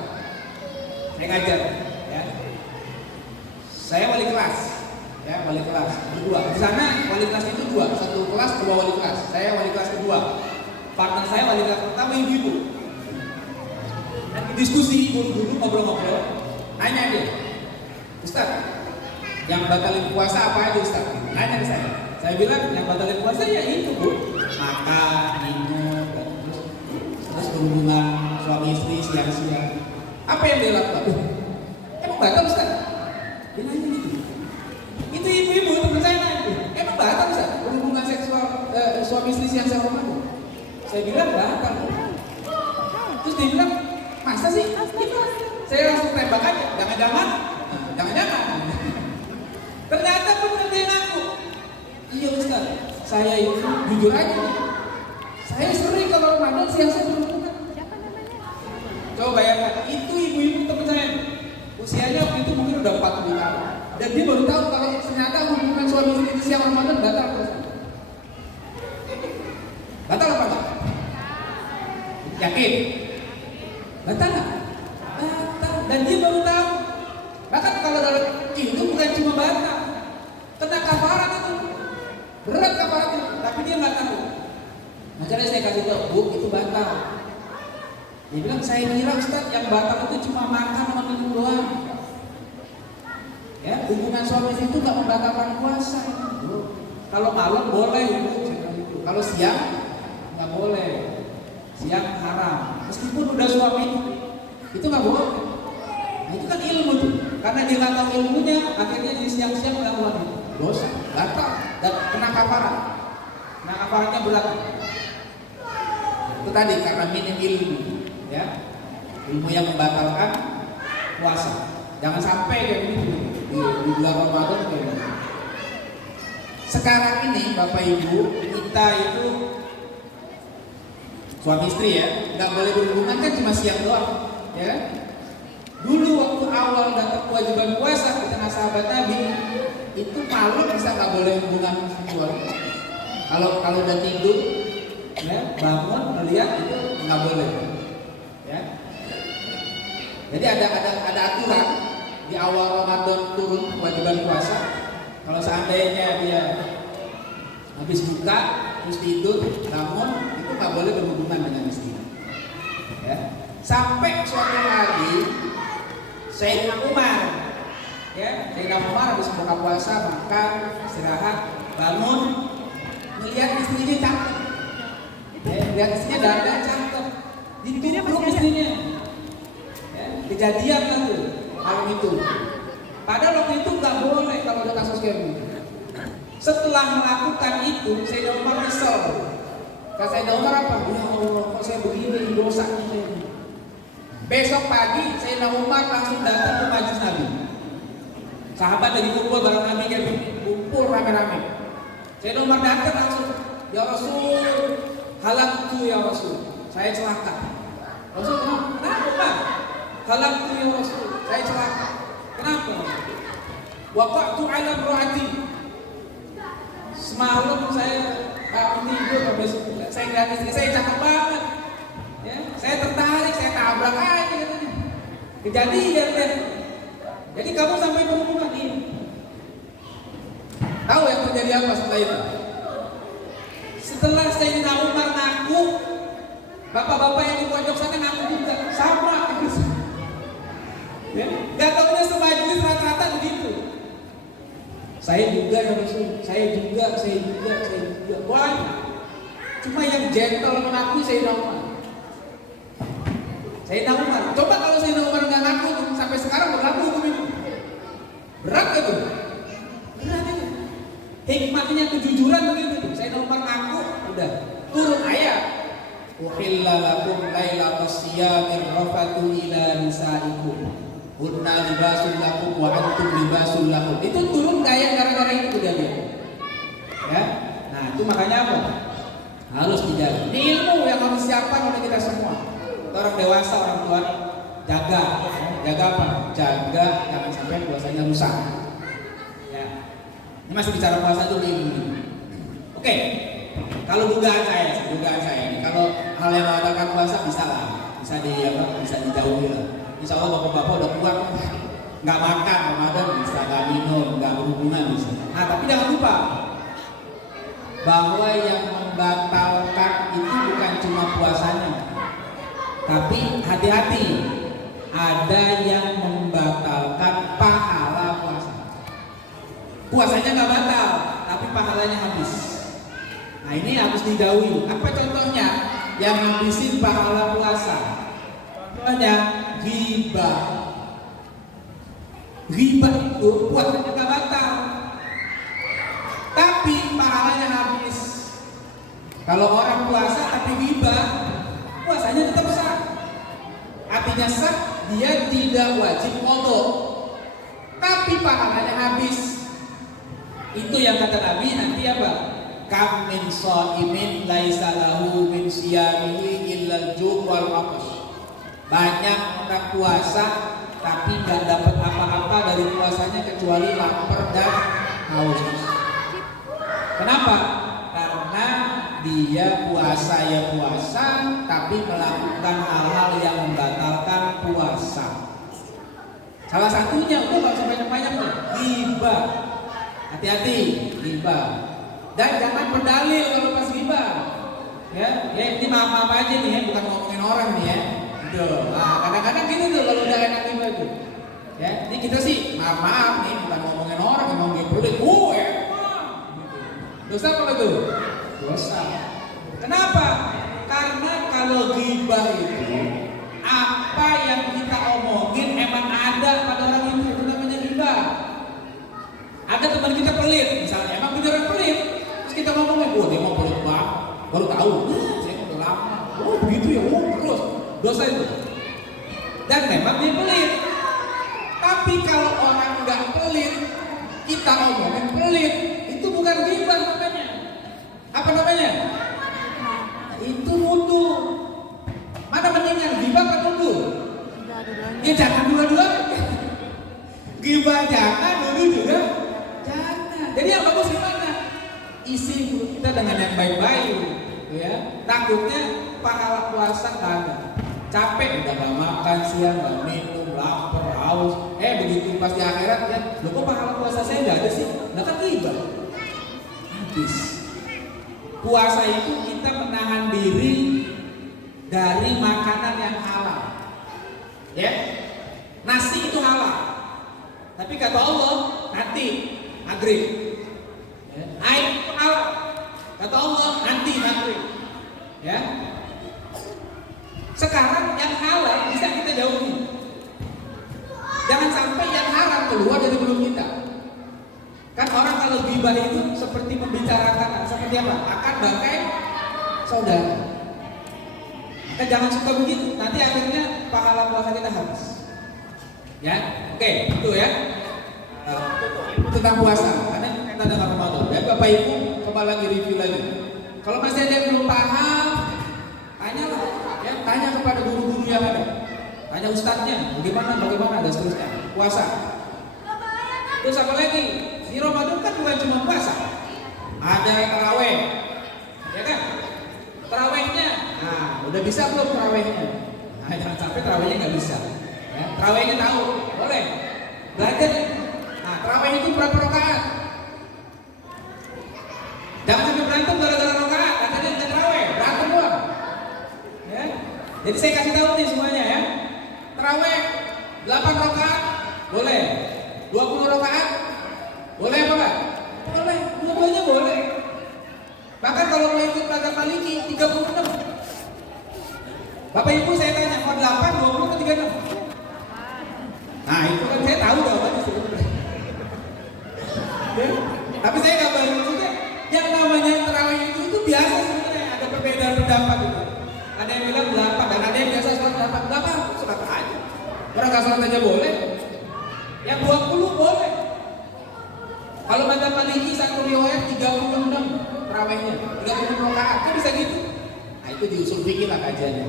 Saya ngajar, ya. Saya wali kelas, ya wali kelas kedua. Di sana wali kelas itu dua, satu kelas dua wali kelas. Saya wali kelas kedua. Partner saya wali kelas pertama ibu-ibu. Diskusi dulu ngobrol-ngobrol, nanya dia, Ustaz, yang batalin puasa apa aja Ustaz? Nanya ke saya. Saya bilang yang batalin puasa ya itu Bu, makan, minum, terus berhubungan suami istri siang-siang. Apa yang dia lakukan? Emang batal Ustaz? Dia nanya gitu. Itu ibu-ibu teman saya nanya, emang batal Ustaz? Berhubungan seksual suami istri siang-siang Ramadan? Saya bilang batal. Terus dia bilang, masa sih? Itu. Saya langsung tembak aja, jangan-jangan. Ternyata benar dia ngaku. Iya Ustaz, saya itu jujur aja. Saya sering kalau Ramadan siang-siang berhubungan. Coba bayangkan, itu ibu-ibu teman saya. Usianya waktu itu mungkin udah 40 tahun. Dan dia baru tahu kalau ternyata hubungan suami istri siang Ramadan batal. Batal apa enggak? Yakin? Batal nggak? Batal. Dan dia baru tahu. Bahkan kalau dalam itu bukan cuma batal, kena kafarat itu, berat kafarat itu. Tapi dia nggak tahu. Makanya saya kasih tahu, Bu, itu batal. Dia bilang, saya kira Ustaz yang batal itu cuma makan sama minum doang. Ya, hubungan suami istri itu nggak membatalkan puasa. Kalau malam boleh, kalau siang nggak boleh. Siang haram. Meskipun udah suami itu nggak boleh. Nah itu kan ilmu tuh. Karena dia nggak tahu ilmunya, akhirnya di siang-siang melakukan itu. Dosa, batal dan kena kafarat. Nah kafaratnya berat. Itu tadi karena minim ilmu, ya. Ilmu yang membatalkan puasa. Jangan sampai kayak begitu di bulan Ramadan kayak gitu. Sekarang ini Bapak Ibu, kita itu suami istri ya, nggak boleh berhubungan kan cuma siang doang, ya. Dulu waktu awal dapat kewajiban puasa di tengah sahabat Nabi, itu malam bisa nggak boleh hubungan seksual. Kalau udah tidur, ya bangun melihat itu nggak boleh, ya. Jadi ada aturan, di awal Ramadan turun kewajiban puasa, kalau seandainya dia habis buka terus tidur bangun, itu nggak boleh berhubungan dengan istrinya. Ya. Sampai suatu hari Sayyidina Umar, ya, Sayyidina Umar habis buka puasa, makan, istirahat, bangun, melihat istrinya cakep. Ya, lihat istrinya dandan cakep, dipeluk istrinya. Ya, kejadian kan tuh malam itu. Padahal waktu itu nggak boleh kalau ada kasus kayak gitu. Setelah melakukan itu, Sayyidina Umar nyesel. Kata Sayyidina Umar apa? Ya Allah, kok saya begini, dosa ini. Besok pagi Sayyidina Umar langsung datang ke majelis Nabi. Sahabat lagi kumpul bareng Nabi, kayak kumpul rame-rame. Sayyidina Umar datang langsung, ya Rasul, halaktu ya Rasul, saya celaka. Rasul kenapa Pak? Halaktu ya Rasul, saya celaka. Kenapa? Waqa'tu ala imraati. Semalam saya tidur, saya ngeliat istri saya cakep banget. Ya, saya tertarik, saya tabrak aja katanya. Kejadian kan. Jadi kamu sampai berhubungan ini. Tahu yang terjadi apa setelah itu? Setelah Sayyidina Umar ngaku, bapak-bapak yang di pojok sana ngaku juga sama. Ya, gak taunya semajelis rata-rata begitu. Saya juga ya Rasul, saya juga. Wah, cuma yang gentle mengakui Sayyidina Umar. Sayyidina Umar, coba kalau Sayyidina Umar nggak ngaku sampai sekarang berlaku hukum itu. Berat gak tuh? Berat itu. Hikmahnya kejujuran begitu. Sayyidina Umar ngaku, udah turun ayat. Uhilla lakum lailatas siyamir rafatu ila nisaikum. Hunna libasul lakum wa antum libasul lahum. Itu turun ayat gara-gara itu udah dia. Ya. Nah, itu makanya apa? Harus dijaga. Ini ilmu yang harus siapkan oleh kita semua. Orang dewasa, orang tua, jaga. Jaga apa? Jaga jangan sampai puasanya rusak. Ya. Ini masih bicara puasa dulu ini. Oke. Kalau dugaan saya ini, kalau hal yang mengatakan puasa bisa lah, bisa dijauhi lah. Insya Allah bapak-bapak udah kuat, nggak makan Ramadan bisa, nggak minum, nggak berhubungan bisa. Nah tapi jangan lupa bahwa yang membatalkan itu bukan cuma puasanya, tapi hati-hati, ada yang membatalkan pahala puasa. Puasanya nggak batal, tapi pahalanya habis. Nah ini harus dijauhi. Apa contohnya yang habisin pahala puasa? Contohnya ghibah. Ghibah itu puasanya nggak batal, tapi pahalanya habis. Kalau orang puasa tapi ghibah, puasanya tetap sah. Artinya sah, dia tidak wajib qadha, tapi pahalanya habis. Itu yang kata Nabi nanti apa? Kam min shaimin laisa lahu min siyamihi illal ju' wal 'atash. Banyak orang puasa tapi nggak dapat apa-apa dari puasanya kecuali lapar dan haus. Kenapa? Karena dia puasa ya puasa tapi melakukan hal-hal yang membatalkan puasa. Salah satunya nggak usah banyak-banyak nih, ghibah. Hati-hati ghibah. Dan jangan berdalil kalau pas ghibah. Ya ini maaf-maaf aja nih ya, bukan ngomongin orang nih ya. Gitu. Nah, kadang-kadang gitu tuh kalau udah enak ghibah tuh. Ya, ini kita sih maaf-maaf nih, bukan ngomongin orang, ngomongin pelit. Dosa apa itu? Dosa. Kenapa? Karena kalau ghibah itu apa yang kita omongin emang ada pada orang itu namanya ghibah. Ada teman kita pelit, misalnya emang beneran pelit. Kita ngomongin, dia mau pelit banget, baru tahu, saya udah lama, begitu ya, terus dosa itu. Dan memang dia pelit. Tapi kalau orang nggak pelit, kita ngomongin pelit, itu bukan ghibah namanya. Apa namanya? Itu nuduh. Mana mendingan ghibah atau nuduh? Ya jangan dua-duanya. Ghibah jangan, nuduh juga jangan. Jadi yang bagus gimana? Isi mulut kita dengan yang baik-baik, ya. Takutnya pahala puasa nggak ada, capek udah nggak makan siang, nggak minum, lapar, haus. Begitu pas di akhirat ya, loh kok pahala puasa saya nggak ada sih? Nah kan ghibah. Habis. Puasa itu kita menahan diri dari makanan yang halal. Ya. Nasi itu halal. Tapi kata Allah nanti maghrib. Ya. Air itu halal. Kata Allah nanti maghrib. Ya. Sekarang yang halal bisa kita jauhi. Jangan sampai yang haram keluar dari mulut kita. Kan orang kalau ghibah itu seperti membicarakan seperti apa? Akan bangkai saudara. Maka jangan suka begitu. Nanti akhirnya pahala puasa kita habis. Ya, oke, itu ya. Tentang puasa. Karena kita dengar Ramadan. Ya, Bapak Ibu, coba lagi review lagi. Kalau masih ada yang belum paham, tanyalah. Ya, tanya kepada guru-guru yang ada. Tanya ustadznya, bagaimana dan seterusnya. Puasa. Terus apa lagi? Di Ramadan kan bukan cuma puasa. Ada taraweh, ya kan? Tarawehnya, udah bisa belum tarawehnya? Jangan sampai tarawehnya nggak bisa. Ya, tarawehnya tahu, boleh. Belajar. Taraweh itu berapa rakaat? Jangan sampai berantem gara-gara rakaat. Katanya nggak taraweh, berantem doang. Ya. Jadi saya kasih tahu nih semuanya ya. Taraweh 8 rakaat boleh, 20 rakaat boleh apa enggak? Boleh, dua-duanya boleh. Bahkan kalau mau ikut mazhab Maliki 36. Bapak Ibu saya tanya, mau 8, 20 atau 36? Nah itu kan saya tahu jawabannya sebenarnya. Tapi saya kabarin juga, yang namanya tarawih itu biasa sebenarnya, ada perbedaan pendapat itu. Ada yang bilang 8 dan ada yang biasa sholat 8. Gak apa-apa, sholat aja. Orang gak sholat aja boleh. Yang 20 boleh. Kalau mazhab Maliki satu riwayat 36 tarawihnya, 36 rakaat, kan bisa gitu. Nah itu diusul fikih lah kajiannya.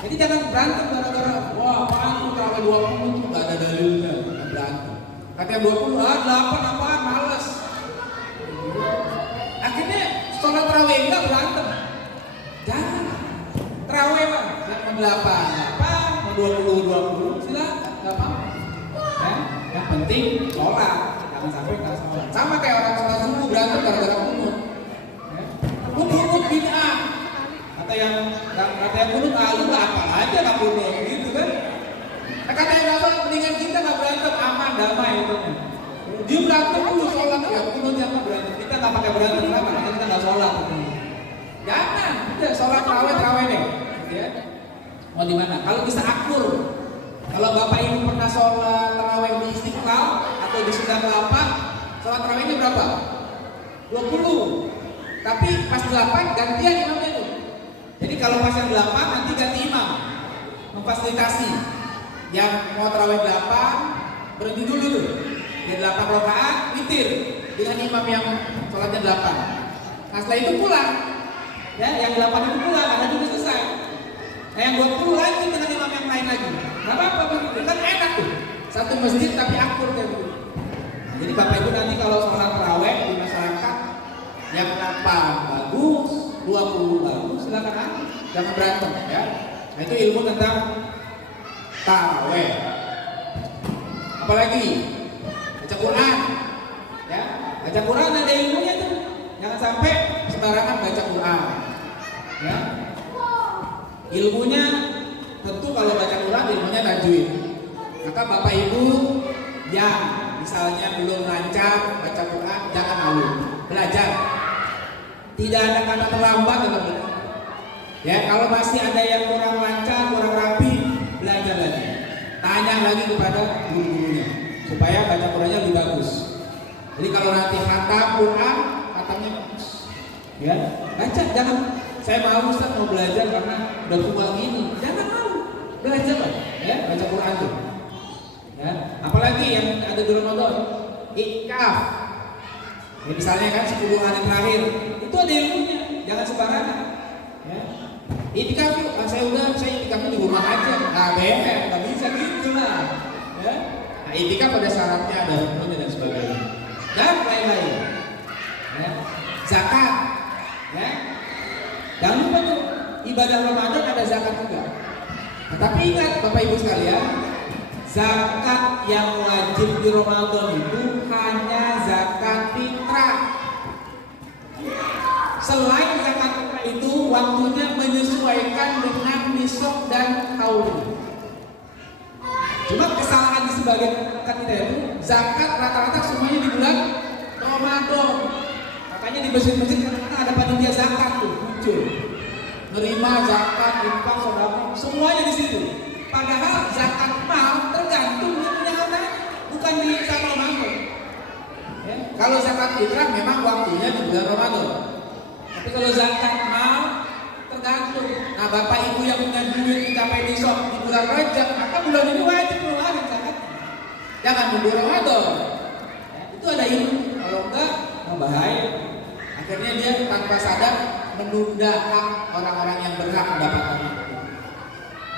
Jadi jangan berantem gara-gara wah apaan tuh tarawih 20 itu gak ada dalilnya, berantem. Katanya 20, 8 apaan, males. Akhirnya sholat tarawih enggak berantem. Jangan. Tarawih Pak, mau 8, mau 20, silakan, nggak apa-apa. Ya, yang penting sholat, jangan sampai nggak sholat. Sama kayak orang sholat subuh berantem gara-gara kunut. Ya. Kunut bid'ah. Kata yang kunut, lu nggak apa aja nggak kunut, gitu kan? Kata yang nggak sholat, mendingan kita nggak berantem, aman, damai itu. Dia berantem dulu sholat ya, kunut yang nggak berantem. Kita nggak pakai berantem, kenapa? Karena kita nggak sholat. Jangan, udah sholat tarawih deh. Ya. Mau di mana? Kalau bisa akur. Kalau Bapak Ibu pernah sholat tarawih di Istiqlal atau di Sunda Kelapa, sholat tarawihnya berapa? 20. Tapi pas 8 gantian imamnya tuh. Jadi kalau pas yang 8 nanti ganti imam, memfasilitasi. Yang mau tarawih 8 berhenti dulu tuh. Di 8 rakaat witir dengan imam yang sholatnya 8. Nah setelah itu pulang. Ya, yang 8 itu pulang, ada juga selesai. Nah yang 20 lagi dengan imam yang lain lagi. Gak apa-apa, kan enak tuh. Satu masjid tapi akur kayak gitu. Nah, jadi Bapak Ibu nanti kalau sholat tarawih di masyarakat yang 8 bagus, 20 bagus, silakan aja. Jangan berantem ya. Nah itu ilmu tentang tarawih. Apalagi baca Quran. Ya, baca Quran ada ilmunya tuh. Jangan sampai sembarangan baca Quran. Ya. Ilmunya tentu kalau baca Quran ilmunya tajwid. Maka Bapak Ibu yang misalnya belum lancar baca Quran jangan malu, belajar. Tidak ada kata terlambat dalam itu. Ya, kalau masih ada yang kurang lancar, kurang rapi, belajar lagi. Tanya lagi kepada guru-gurunya supaya baca Qurannya lebih bagus. Jadi kalau nanti khatam Quran, khatamnya bagus. Ya, baca, jangan saya mau Ustaz mau belajar karena udah tua gini. Jangan mau, belajar lah, ya, baca Quran tuh. Ya, apalagi yang ada di Ramadan, iktikaf. Ya, misalnya kan 10 hari terakhir, itu ada ilmunya, jangan sembarangan. Ya. Iktikaf yuk, saya iktikafnya di rumah aja. Nah, nggak bisa gitu lah. Ya. Nah, iktikaf ada syaratnya, ada rukunnya dan sebagainya. Dan lain-lain. Ya. Zakat. Ya. Jangan lupa tuh, ibadah Ramadan ada zakat juga. Nah, tapi ingat Bapak Ibu sekalian, zakat yang wajib di Ramadan itu hanya zakat fitrah. Selain zakat fitrah itu waktunya menyesuaikan dengan nisab dan haul. Cuma kesalahan di sebagian masyarakat kita itu zakat rata-rata semuanya di bulan Ramadan. Makanya di masjid-masjid kadang-kadang ada panitia zakat tuh muncul. Nerima zakat, infak, sedekah, semuanya di situ. Padahal zakat mal tergantung dia punya harta, bukan di saat Ramadan. Ya, kalau zakat fitrah memang waktunya di bulan Ramadan. Tapi kalau zakat mal tergantung. Nah, bapak ibu yang punya duit mencapai nisab di bulan Rajab, maka bulan ini wajib mengeluarkan zakat. Jangan nunggu Ramadan. Ya, itu ada ilmu. Kalau enggak, bahaya. Akhirnya dia tanpa sadar menunda hak orang-orang yang berhak mendapatkannya.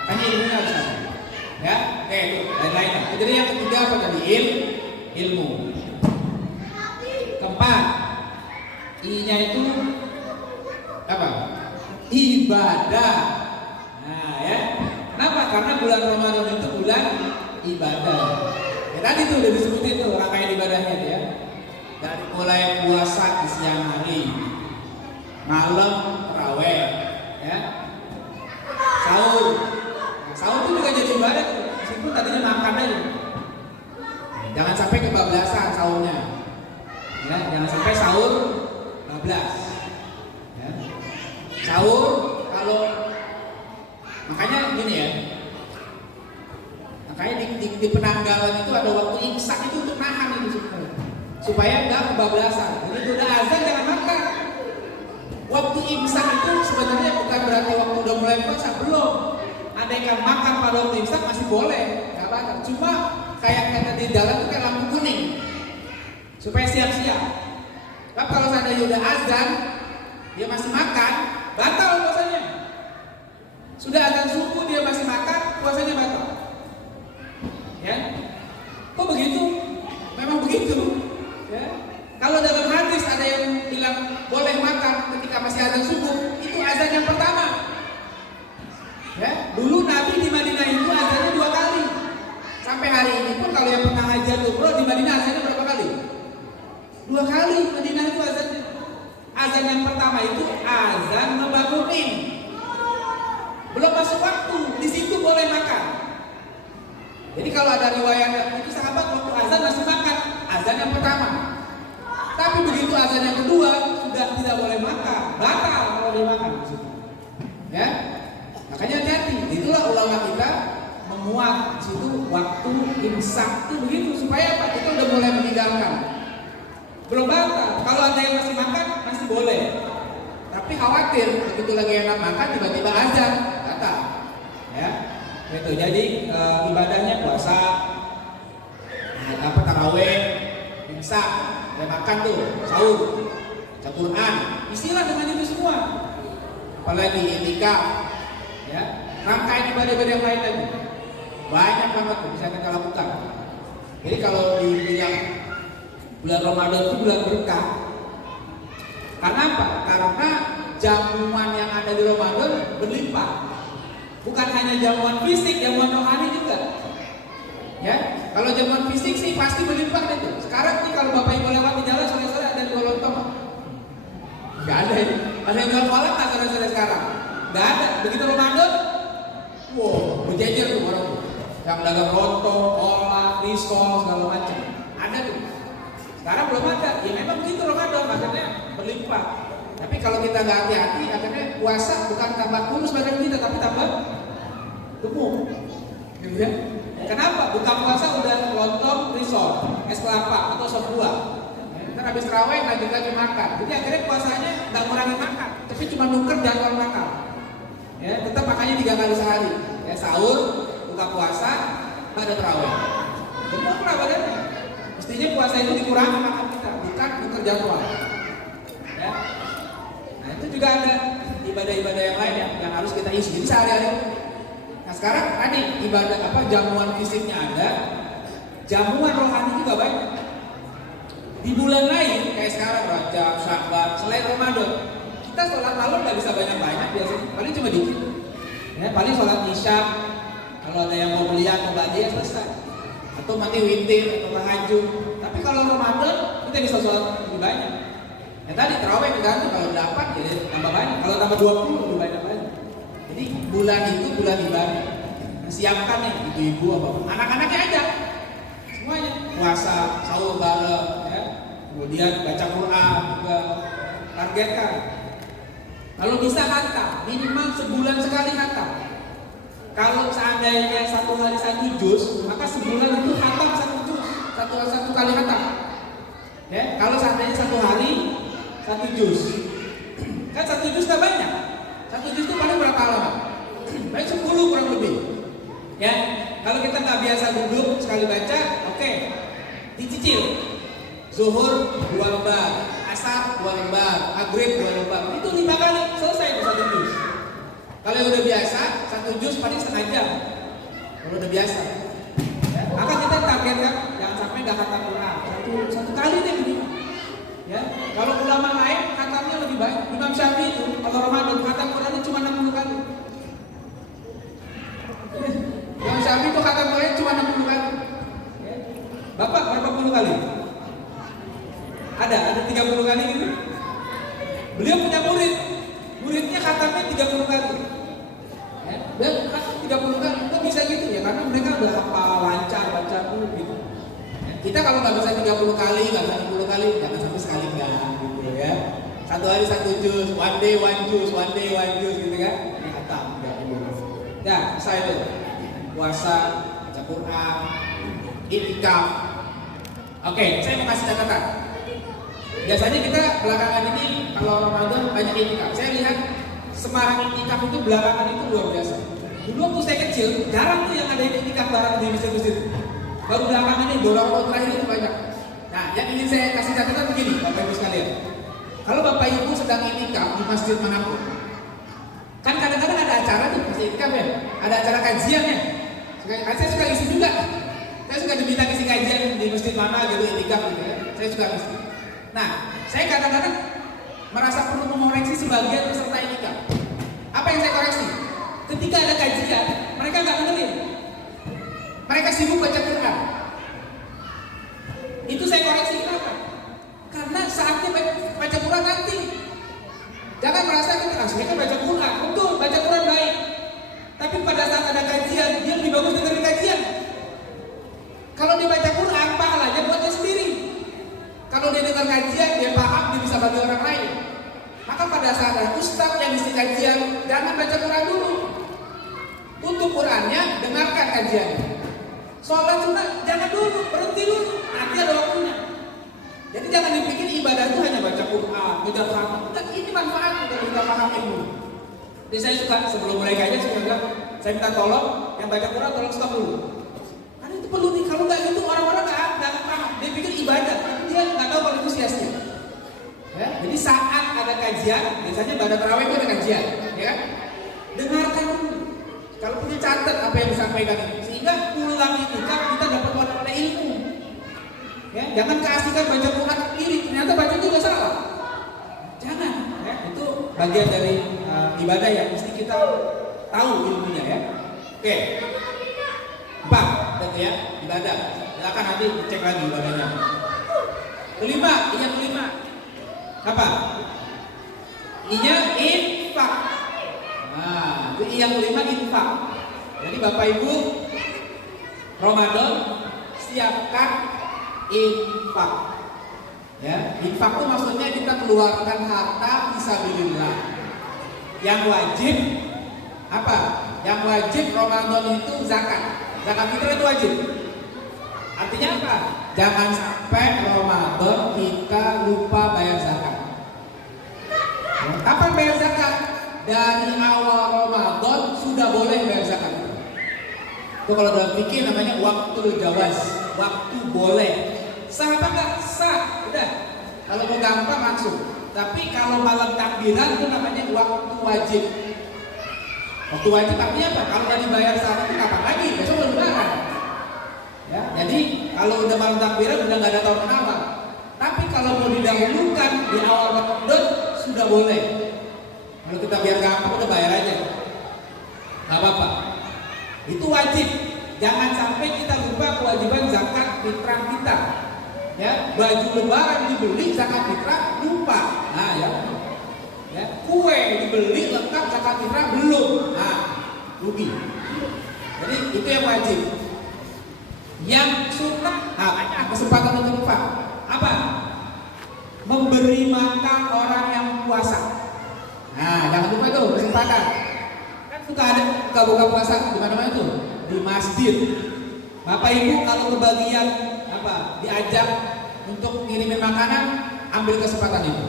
Makanya ilmunya harus ada. Ya, oke itu lain-lain. Jadi yang ketiga apa tadi? Ilmu. Keempat, I-nya itu apa? Ibadah. Nah ya, kenapa? Karena bulan Ramadan itu bulan ibadah. Ya, tadi tuh udah disebutin tuh rangkaian ibadahnya ya. Dari mulai puasa di siang hari, malam tarawih, ya, sahur. Nah, sahur itu juga jadi ibadah, meskipun tadinya makan aja. Jangan sampai kebablasan sahurnya. Ya, jangan sampai sahur bablas. Ya. Sahur kalau makanya gini ya. Makanya di penanggalan itu ada waktu imsak itu untuk nahan itu supaya nggak kebablasan. Jadi udah azan jangan makan. Waktu imsak itu sebenarnya bukan berarti waktu udah mulai puasa, belum. Andaikan makan pada waktu imsak masih boleh, nggak batal. Cuma kayak kata di jalan itu kayak lampu kuning supaya siap-siap. Tapi kalau seandainya udah azan dia masih makan, batal puasanya. Sudah azan subuh dia masih makan, puasanya batal. Ya, kok begitu? Memang begitu. Ya. Kalau dalam hadis ada yang bilang boleh makan ketika masih azan subuh, itu azan yang pertama. Ya, dulu Nabi di Madinah itu azannya 2 kali. Sampai hari ini pun kalau yang pernah haji umroh di Madinah azannya berapa kali? 2 kali Madinah itu azannya. Azan yang pertama itu azan ngebangunin. Belum masuk waktu, di situ boleh makan. Jadi kalau ada riwayat itu sahabat waktu azan masih makan, azan yang pertama. Tapi begitu azan yang kedua sudah tidak boleh makan, batal kalau dimakan. Ya, makanya hati-hati. Itulah ulama kita memuat situ waktu imsak itu begitu supaya apa? Kita udah mulai meninggalkan. Belum batal. Kalau ada yang masih makan masih boleh. Tapi khawatir begitu lagi enak makan tiba-tiba azan, batal. Ya. Itu jadi ibadahnya puasa, tarawih, imsak, ya makan tuh, sahur, baca Quran, isilah dengan itu semua. Apalagi itikaf, ya, rangkaian ibadah-ibadah yang lain lagi, banyak banget bisa kita lakukan. Jadi kalau dibilang bulan Ramadan itu bulan berkah, karena apa? Karena jamuan yang ada di Ramadan berlimpah. Bukan hanya jamuan fisik, jamuan rohani juga. Ya, kalau jamuan fisik sih pasti berlimpah itu. Sekarang nih kalau bapak ibu lewat di jalan sore-sore ada jual lontong, nggak ada ini. Ada yang jual kolak nggak sore-sore sekarang? Nggak ada. Begitu Ramadan, wow, berjejer tuh orang tuh. Yang dagang lontong, kolak, risol segala macam. Ada tuh. Sekarang belum ada. Ya memang begitu Ramadan, makanya berlimpah. Tapi kalau kita nggak hati-hati, akhirnya puasa bukan tambah kurus badan kita, tapi tambah gemuk. Gitu ya? Kenapa? Buka puasa udah lontong, risol, es kelapa atau sop buah. Ntar habis terawih lanjut lagi makan. Jadi akhirnya puasanya nggak ngurangin makan, tapi cuma nuker jadwal makan. Ya, tetap makannya 3 kali sehari. Ya, sahur, buka puasa, ada terawih. Gemuk lah badannya. Mestinya puasa itu dikurangi makan kita, bukan nuker jadwal. Ya. Nah itu juga ada ibadah-ibadah yang lain yang harus kita isi. Jadi sehari-hari. Nah sekarang tadi ibadah apa jamuan fisiknya ada, jamuan rohani juga banyak. Di bulan lain kayak sekarang Rajab, Sya'ban, selain Ramadan, kita sholat malam nggak bisa banyak-banyak biasanya, paling cuma dikit. Ya paling sholat isya, Kalau ada yang mau beli atau beli ya selesai. Atau mati witir atau tahajud. Tapi kalau Ramadan kita bisa sholat lebih banyak. Ya tadi terawih tergantung, kalau 8 jadi tambah banyak, kalau tambah 20 lebih banyak lagi. Jadi bulan itu bulan ibadah. Siapkan nih ibu-ibu apa anak-anaknya aja semuanya puasa sahur bareng ya. Kemudian baca Quran juga targetkan. Kalau bisa khatam minimal sebulan sekali khatam. Kalau seandainya satu hari 1 juz, maka sebulan itu khatam 1 juz, satu kali khatam. Ya, kalau seandainya 1 hari 1 juz, kan 1 juz nggak banyak. 1 juz itu paling berapa halaman? Paling 10 kurang lebih. Ya, kalau kita nggak biasa duduk sekali baca, oke, dicicil. Zuhur 2 lembar, asar 2 lembar, maghrib 2 lembar, itu 5 kali selesai itu 1 juz. Kalau yang udah biasa 1 juz paling setengah jam. Kalau udah biasa, ya, maka kita targetkan jangan sampai nggak khatam Quran satu kali deh minimal. Ya, kalau ulama lain khatamnya lebih baik. Imam Syafi'i itu kalau Ramadan khatam Qurannya cuma 60 kali. Imam Syafi'i itu khatam Quran cuma 60 kali. Ya. Bapak berapa puluh kali? Ada 30 kali gitu. Beliau punya muridnya khatamnya 30 kali. Ya, dan khatam 30 kali itu bisa gitu ya, karena mereka udah hafal lancar baca dulu gitu. Ya, kita kalau nggak bisa 30 kali, nggak bisa 60 kali, jangan sampai sekali nggak gitu ya. Satu hari 1 juz, one day one juz gitu kan. Ini khatam 30. Ya, saya itu puasa, baca Quran, i'tikaf. Oke, saya mau kasih catatan. Biasanya kita belakangan ini kalau Ramadan banyak i'tikaf. Saya lihat Semarang i'tikaf itu belakangan itu luar biasa. Dulu waktu saya kecil jarang tuh yang ada i'tikaf bareng di masjid-masjid. Baru belakangan ini beberapa terakhir itu banyak. Nah, yang ingin saya kasih catatan begini, Bapak Ibu sekalian. Kalau Bapak Ibu sedang i'tikaf di masjid manapun, kan kadang-kadang ada acara tuh masjid i'tikaf ya, ada acara kajiannya. Saya suka isi juga. Saya suka diminta isi kajian di masjid mana gitu i'tikaf gitu ya. Saya suka isi. Nah, saya kadang-kadang merasa perlu mengoreksi sebagian peserta i'tikaf. Apa yang saya koreksi? Ketika ada kajian, mereka nggak dengerin. Mereka sibuk baca Quran. Itu saya koreksi, kenapa? Karena saatnya baca Quran nanti. Jangan merasa kita saya kan baca Quran, betul baca Quran baik. Tapi pada saat ada kajian, dia lebih bagus dengerin kajian. Kalau dia baca Quran, pahalanya buat dia sendiri. Kalau dia dengar kajian, dia paham, dia bisa bagi orang lain. Maka pada saat ada ustaz yang isi kajian, jangan baca Quran dulu. Tutup Qurannya, dengarkan kajiannya. Sholat sunat jangan dulu, berhenti dulu, nanti ada waktunya. Jadi jangan dipikir ibadah itu hanya baca Quran, baca paham. Ini manfaat kalau kita paham ilmu. Jadi saya suka sebelum mulai kajian saya minta tolong yang baca Quran tolong stop dulu. Karena itu perlu nih, kalau nggak gitu orang-orang nggak paham. Dia pikir ibadah, tapi dia nggak tahu kalau itu sia-sia. Ya, jadi saat ada kajian, biasanya pada tarawih itu ada kajian, ya kan? Dengarkan dulu. Kalau punya catat apa yang disampaikan ini, sehingga pulang itu kan kita dapat wadah ilmu. Ya, jangan keasikan baca Quran sendiri, ternyata baca juga salah. Jangan, ya, itu bagian dari ibadah yang mesti kita tahu ilmunya ya. Oke. 4, berarti ya, ibadah. Silakan nanti cek lagi ibadahnya. Kelima, yang kelima. Apa? Inya infak. Nah, itu yang kelima infak. Jadi Bapak Ibu Ramadan siapkan infak. Ya, infak itu maksudnya kita keluarkan harta fisabilillah. Yang wajib apa? Yang wajib Ramadan itu zakat. Zakat fitrah itu wajib. Artinya apa? Jangan sampai Ramadan kita lupa bayar zakat. Kapan bayar zakat? Dari awal Ramadan sudah boleh bayar zakat. Itu kalau dalam fikih namanya waktu jawaz, waktu boleh. Sah apa enggak? Sah, udah. Kalau mau gampang langsung. Tapi kalau malam takbiran itu namanya waktu wajib. Waktu wajib artinya apa? Kalau udah dibayar saat itu kapan lagi? Besok udah lebaran. Ya, jadi kalau udah malam takbiran udah nggak ada tahun kenapa. Tapi kalau mau didahulukan di awal Ramadan sudah boleh. Kalau kita biar gampang udah bayar aja, nggak apa-apa. Itu wajib. jangan sampai kita lupa kewajiban zakat fitrah kita. Ya, baju lebaran dibeli zakat fitrah lupa. Nah, ya, kue dibeli lengkap zakat fitrah belum. Nah, rugi. Jadi itu yang wajib. Yang sunnah, nah, kesempatan untuk lupa. Apa? Memberi makan orang yang puasa. Nah, jangan lupa itu kesempatan. Kan suka ada buka puasa di mana-mana tuh, di masjid. Bapak Ibu kalau kebagian diajak untuk ngirimin makanan, ambil kesempatan itu.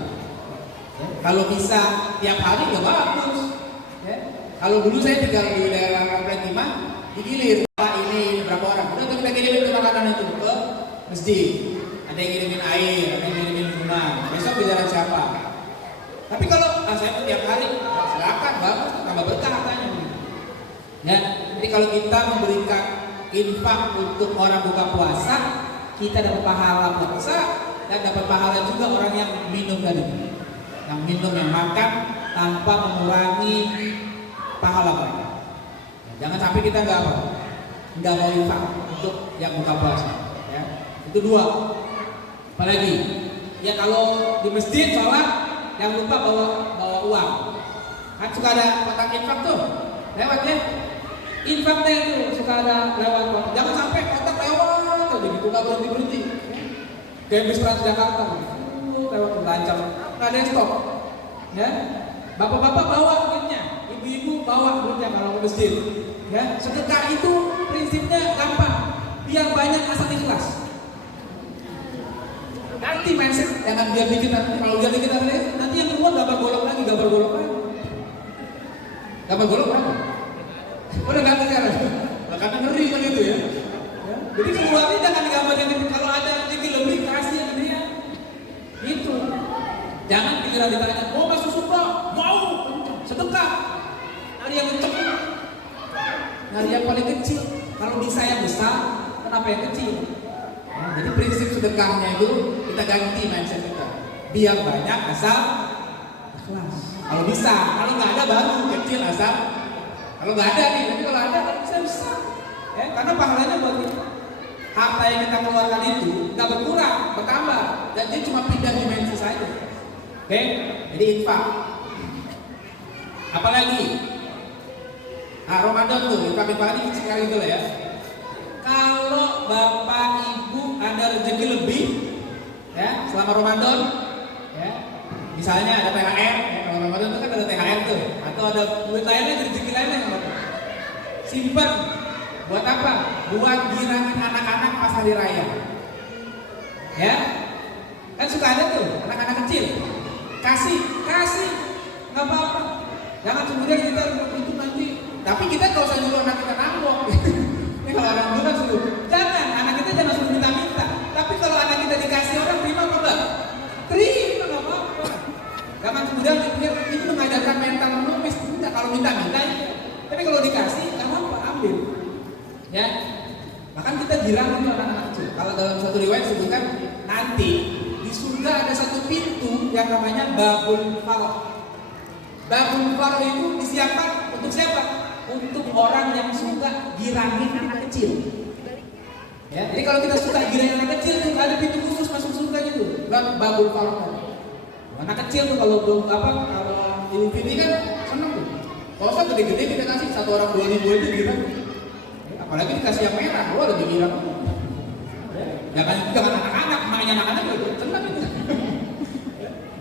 Ya, kalau bisa tiap hari ya bagus. Ya. Kalau dulu saya tinggal di daerah Komplek 5, digilir Pak ini berapa orang, udah kita kirimin makanan itu ke masjid. Ada yang ngirimin air, ada yang ngirimin minuman. Besok bicara siapa? Tapi kalau saya tiap hari, silakan bagus, tambah berkah katanya. Ya, jadi kalau kita memberikan infak untuk orang buka puasa, kita dapat pahala puasa dan dapat pahala juga orang yang minum tadi, yang minum, yang makan tanpa mengurangi pahala mereka. Jangan sampai kita nggak mau infak untuk yang buka puasa. Ya, itu dua. Apalagi, ya kalau di masjid sholat, jangan lupa bawa uang. Kan suka ada kotak infak tuh, lewat ya. Infaknya itu suka ada lewat. Jangan sampai kotak lewat tuh, begitu nggak berhenti. Kayak bis Transjakarta, lewat lancar, nggak ada yang stop. Ya, bapak-bapak bawa duitnya, ibu-ibu bawa duitnya kalau ke masjid. Ya, sedekah itu prinsipnya gampang, biar banyak asal ikhlas. Nanti mindset, jangan biar dikit nanti. Kalau biar dikit nanti yang keluar gambar golok lagi. Gambar golok lagi. Udah ganti kan? Karena ngeri kan itu ya. Jadi keluarnya jangan gambar yang itu. Kalau ada rezeki lebih kasih yang dia. Itu. Jangan pikiran ditanya, mau masuk surga? Mau. Sedekah. Nyari yang kenceng. Nyari yang paling kecil. Kalau bisa yang besar, kenapa yang kecil? Jadi prinsip sedekahnya itu kita ganti mindset kita, biar banyak asal ikhlas. Kalau bisa, kalau nggak ada baru kecil asal. Kalau nggak ada nih, tapi kalau ada kan bisa. Ya, karena pahalanya buat kita. Harta yang kita keluarkan itu nggak berkurang, bertambah, dan dia cuma pindah dimensi saja. Oke, jadi infak. Apalagi, Ramadan tuh, infak ini sekali itu lah ya. Kalau bapak ibu ada rezeki lebih, ya selama Ramadan, ya misalnya ada THR, ya, kalau Ramadan itu kan ada THR tuh, atau ada duit lainnya, rezeki lainnya, simpan. Buat apa? Buat girangin anak-anak pas hari raya. Ya, kan suka ada tuh anak-anak kecil, kasih, nggak apa-apa. Jangan kemudian kita itu nanti, tapi kita kalau usah nyuruh anak kita nambok. Kalau orang dulu kan suruh, jangan, anak kita jangan suruh minta-minta. Tapi kalau anak kita dikasih orang, terima apa enggak? Terima, nggak apa-apa. Jangan kemudian dipikir ini mengajarkan mental menulis. Tidak, kalau minta-minta ya. Tapi kalau dikasih, nggak apa-apa, ambil. Ya, bahkan kita bilang itu anak-anak kecil. Kalau dalam satu riwayat sebutkan nanti di surga ada satu pintu yang namanya Babul Farah. Babul Farah itu disiapkan untuk siapa? Untuk orang yang suka girangin anak kecil. Ya, jadi kalau kita suka girangin anak kecil tuh ada pintu khusus masuk surga gitu. Babul Farah. Anak kecil tuh kalau Idul Fitri kan seneng tuh. Kalau usah gede-gede kita kasih satu orang 2.000 aja gitu. Apalagi dikasih yang merah, lebih girang. Jangan anak-anak, makanya anak-anak juga seneng gitu.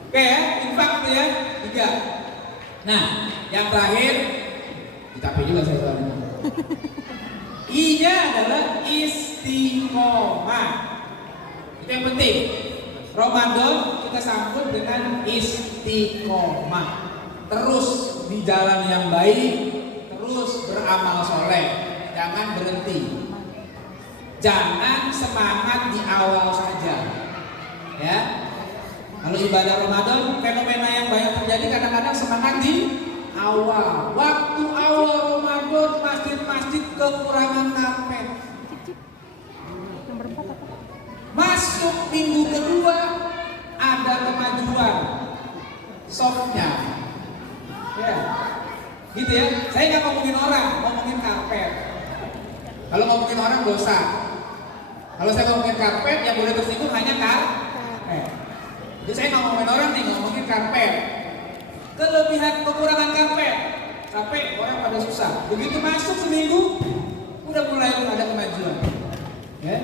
Oke ya, infak itu ya 3. Nah, yang terakhir tapi juga saya soalnya. I-nya adalah istiqomah. Itu yang penting. Ramadan kita sambut dengan istiqomah. Terus di jalan yang baik, terus beramal soleh. Jangan berhenti. Jangan semangat di awal saja. Ya. Kalau ibadah Ramadan, fenomena yang banyak terjadi kadang-kadang semangat di awal, waktu awal Ramadan masjid-masjid kekurangan karpet. Masuk minggu kedua ada kemajuan softnya. Ya, gitu ya. Saya nggak ngomongin orang, ngomongin karpet. Kalau ngomongin orang dosa. Kalau saya ngomongin karpet, yang boleh tersinggung hanya karpet. Jadi saya ngomongin orang nih, ngomongin karpet. Kelebihan kekurangan karpet. Sampai orang pada susah. Begitu masuk seminggu, udah mulai ada kemajuan. Ya.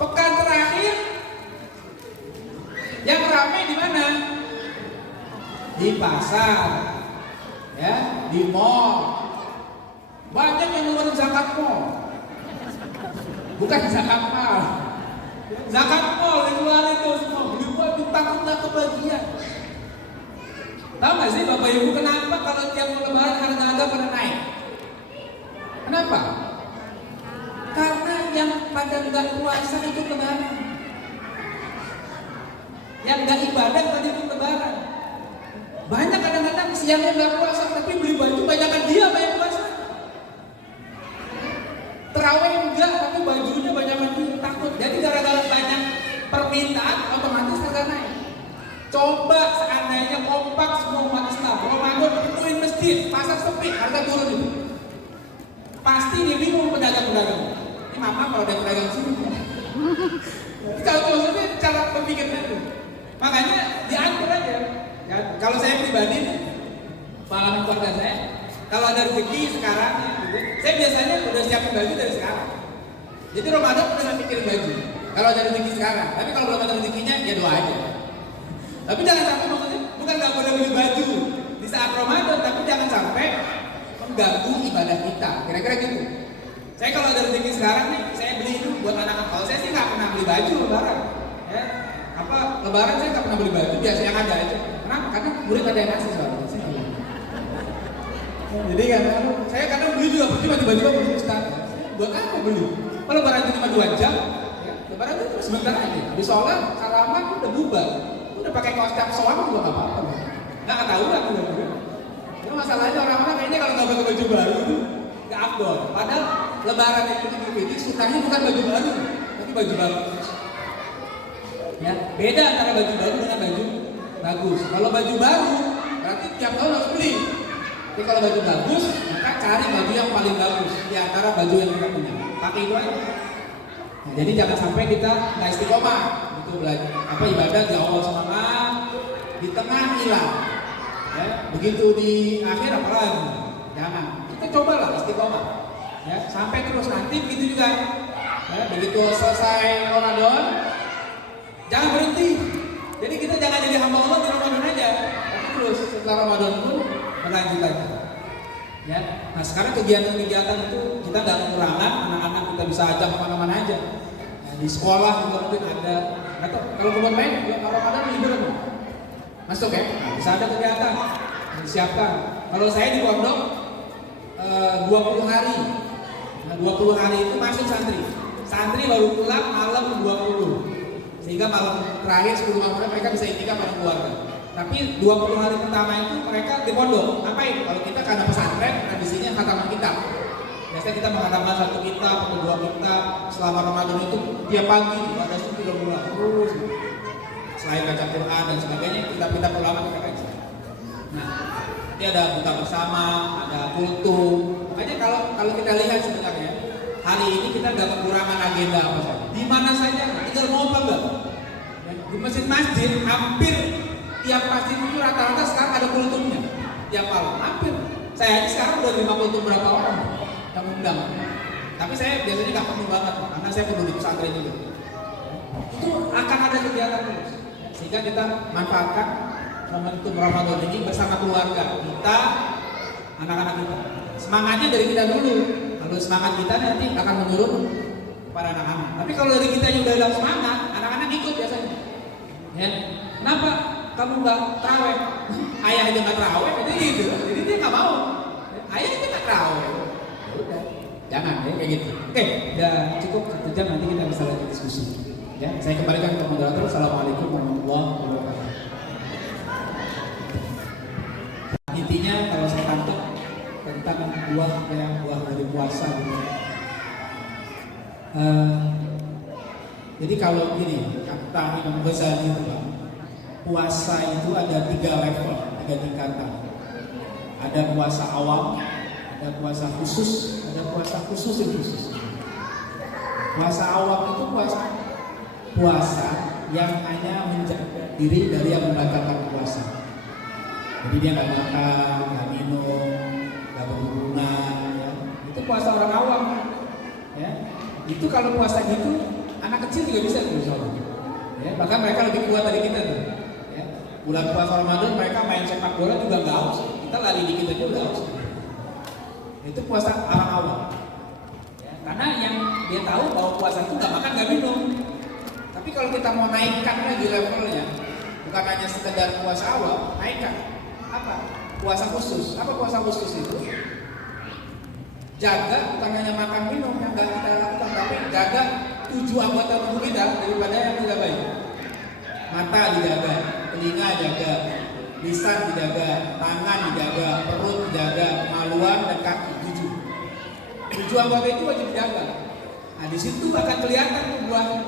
Pekan terakhir, yang ramai di mana? Di pasar, ya, di mall. Banyak yang ngeluarin zakat mall. Bukan zakat mal. Zakat mall dikeluarin itu semua. Beli baju takut nggak kebagian. Tahu nggak sih Bapak Ibu kenapa kalau tiap lebaran harga-harga pada naik? Kenapa? Karena yang pada nggak puasa ikut lebaran, yang nggak ibadah pada ikut lebaran. Banyak kadang-kadang siangnya nggak puasa tapi beli baju banyakan dia banyak puasa. Terawih enggak tapi bajunya banyakan dia takut. Jadi gara-gara banyak permintaan otomatis harga naik. Coba seandainya kompak semua umat Islam, Ramadan penuhin masjid, pasar sepi, harga turun itu. Pasti dia bingung pedagang-pedagang. Ini mama kalau ada pedagang sini. Kalau maksudnya cara berpikirnya itu. Makanya diatur aja. Ya, kalau saya pribadi, pengalaman keluarga saya, kalau ada rezeki sekarang, gitu, saya biasanya udah siapin baju dari sekarang. Jadi Ramadan udah nggak mikirin baju. Kalau ada rezeki sekarang, tapi kalau belum ada rezekinya, ya doa aja. Tapi jangan sampai maksudnya bukan nggak boleh beli baju di saat Ramadan, tapi jangan sampai mengganggu ibadah kita. Kira-kira gitu. Saya kalau ada rezeki sekarang nih, saya beli itu buat anak-anak. Kalau saya sih nggak pernah beli baju lebaran. Ya, lebaran saya nggak pernah beli baju, biasa yang ada aja. Kenapa? Karena murid ada yang ngasih soalnya. Jadi kan, saya kadang beli juga, tiba-tiba beli Ustaz. Buat apa beli? Kalau lebaran itu cuma 2 jam, ya, lebaran itu sebentar aja. Di sholat, salaman udah bubar. Udah pakai kaos cap soang juga nggak apa-apa. Nggak tahu lah juga. Jadi masalahnya orang-orang kayaknya kalau nggak pakai baju baru itu nggak afdol. Padahal lebaran itu ini sukanya bukan baju baru, tapi baju bagus. Ya, beda antara baju baru dengan baju bagus. Kalau baju baru berarti tiap tahun harus beli. Tapi kalau baju bagus, maka cari baju yang paling bagus di antara baju yang kita punya. Pakai itu aja. Nah, jadi jangan sampai kita nggak istiqomah. Itu belajar apa ibadah di awal semangat, di tengah hilang. Ya, begitu di akhir apalagi? Jangan. Kita cobalah istiqomah. Ya, sampai terus nanti begitu juga. Ya, begitu selesai Ramadan, jangan berhenti. Jadi kita jangan jadi hamba Allah di Ramadan aja. Tapi terus setelah Ramadan pun berlanjut lagi. Ya, nah sekarang kegiatan-kegiatan itu kita nggak kekurangan, anak-anak kita bisa ajak kemana-mana aja. Nah, di sekolah juga mungkin ada. Atau kalau kebun main, ya Ramadan liburan tuh. Masuk ya, nah, bisa ada kegiatan yang disiapkan. Kalau saya di pondok 20 hari. Nah, 20 hari itu masuk santri. Santri baru pulang malam 20. Sehingga malam terakhir 10 malam mereka bisa intikan bareng keluarga. Tapi 20 hari pertama itu mereka di pondok. Ngapain? Kalau kita karena pesantren, tradisinya khataman kitab. Biasanya kita mengatakan 1 kitab atau 2 kitab selama Ramadan itu tiap pagi ada sufi mulai terus. Selain baca Quran dan sebagainya, kitab-kitab ulama kita kaji. Nah, nanti ada buka bersama, ada kultum. Makanya kalau kita lihat sebenarnya hari ini kita nggak kekurangan agenda apa saja. Di mana saja, tinggal mau apa enggak? Di masjid-masjid hampir tiap masjid itu rata-rata sekarang ada kultumnya. Tiap malam hampir. Saya aja sekarang udah 5 kultum berapa orang yang undang. Tapi saya biasanya nggak penuh banget karena saya perlu di pesantren juga. Itu akan ada kegiatan terus. Sehingga kita manfaatkan momentum Ramadan ini bersama keluarga kita, anak-anak kita. Semangatnya dari kita dulu. Kalau semangat kita nanti akan menurun kepada anak-anak. Tapi kalau dari kita yang udah dalam semangat, anak-anak ikut biasanya. Ya, kenapa kamu nggak terawih? Ayah aja nggak terawih, jadi gitu. Jadi dia nggak mau. Ayah aja nggak terawih. Ya udah, jangan ya kayak gitu. Oke, udah cukup 1 jam nanti kita bisa lanjut diskusi. Ya, saya kembalikan ke moderator. Assalamualaikum warahmatullahi wabarakatuh. Intinya kalau saya tangkap tentang buah dari puasa gitu. Jadi kalau gini, kata Imam Ghazali itu Pak, puasa itu ada 3 level, 3 tingkatan. Ada puasa awam, ada puasa khusus, ada puasa khusus yang khusus. Puasa awam itu puasa yang hanya menjaga diri dari yang membatalkan puasa. Jadi dia nggak makan, nggak minum, nggak berhubungan, ya. Itu puasa orang awam, ya. Itu kalau puasa gitu, anak kecil juga bisa tuh, ya. Bahkan mereka lebih kuat dari kita tuh. Ya. Bulan puasa Ramadan mereka main sepak bola juga nggak haus. Kita lari dikit aja udah haus. Itu puasa orang awam. Ya. Karena yang dia tahu bahwa puasa itu nggak makan nggak minum. Tapi kalau kita mau naikkan lagi levelnya, bukan hanya sekedar puasa awal, naikkan. Apa? Puasa khusus. Apa puasa khusus itu? Jaga bukan hanya makan minum yang nggak kita lakukan, tapi jaga 7 anggota tubuh kita daripada yang tidak baik. Mata dijaga, telinga dijaga, lisan dijaga, tangan dijaga, perut dijaga, maluan dan kaki. 7 anggota itu wajib dijaga. Nah di situ akan kelihatan tuh buahnya.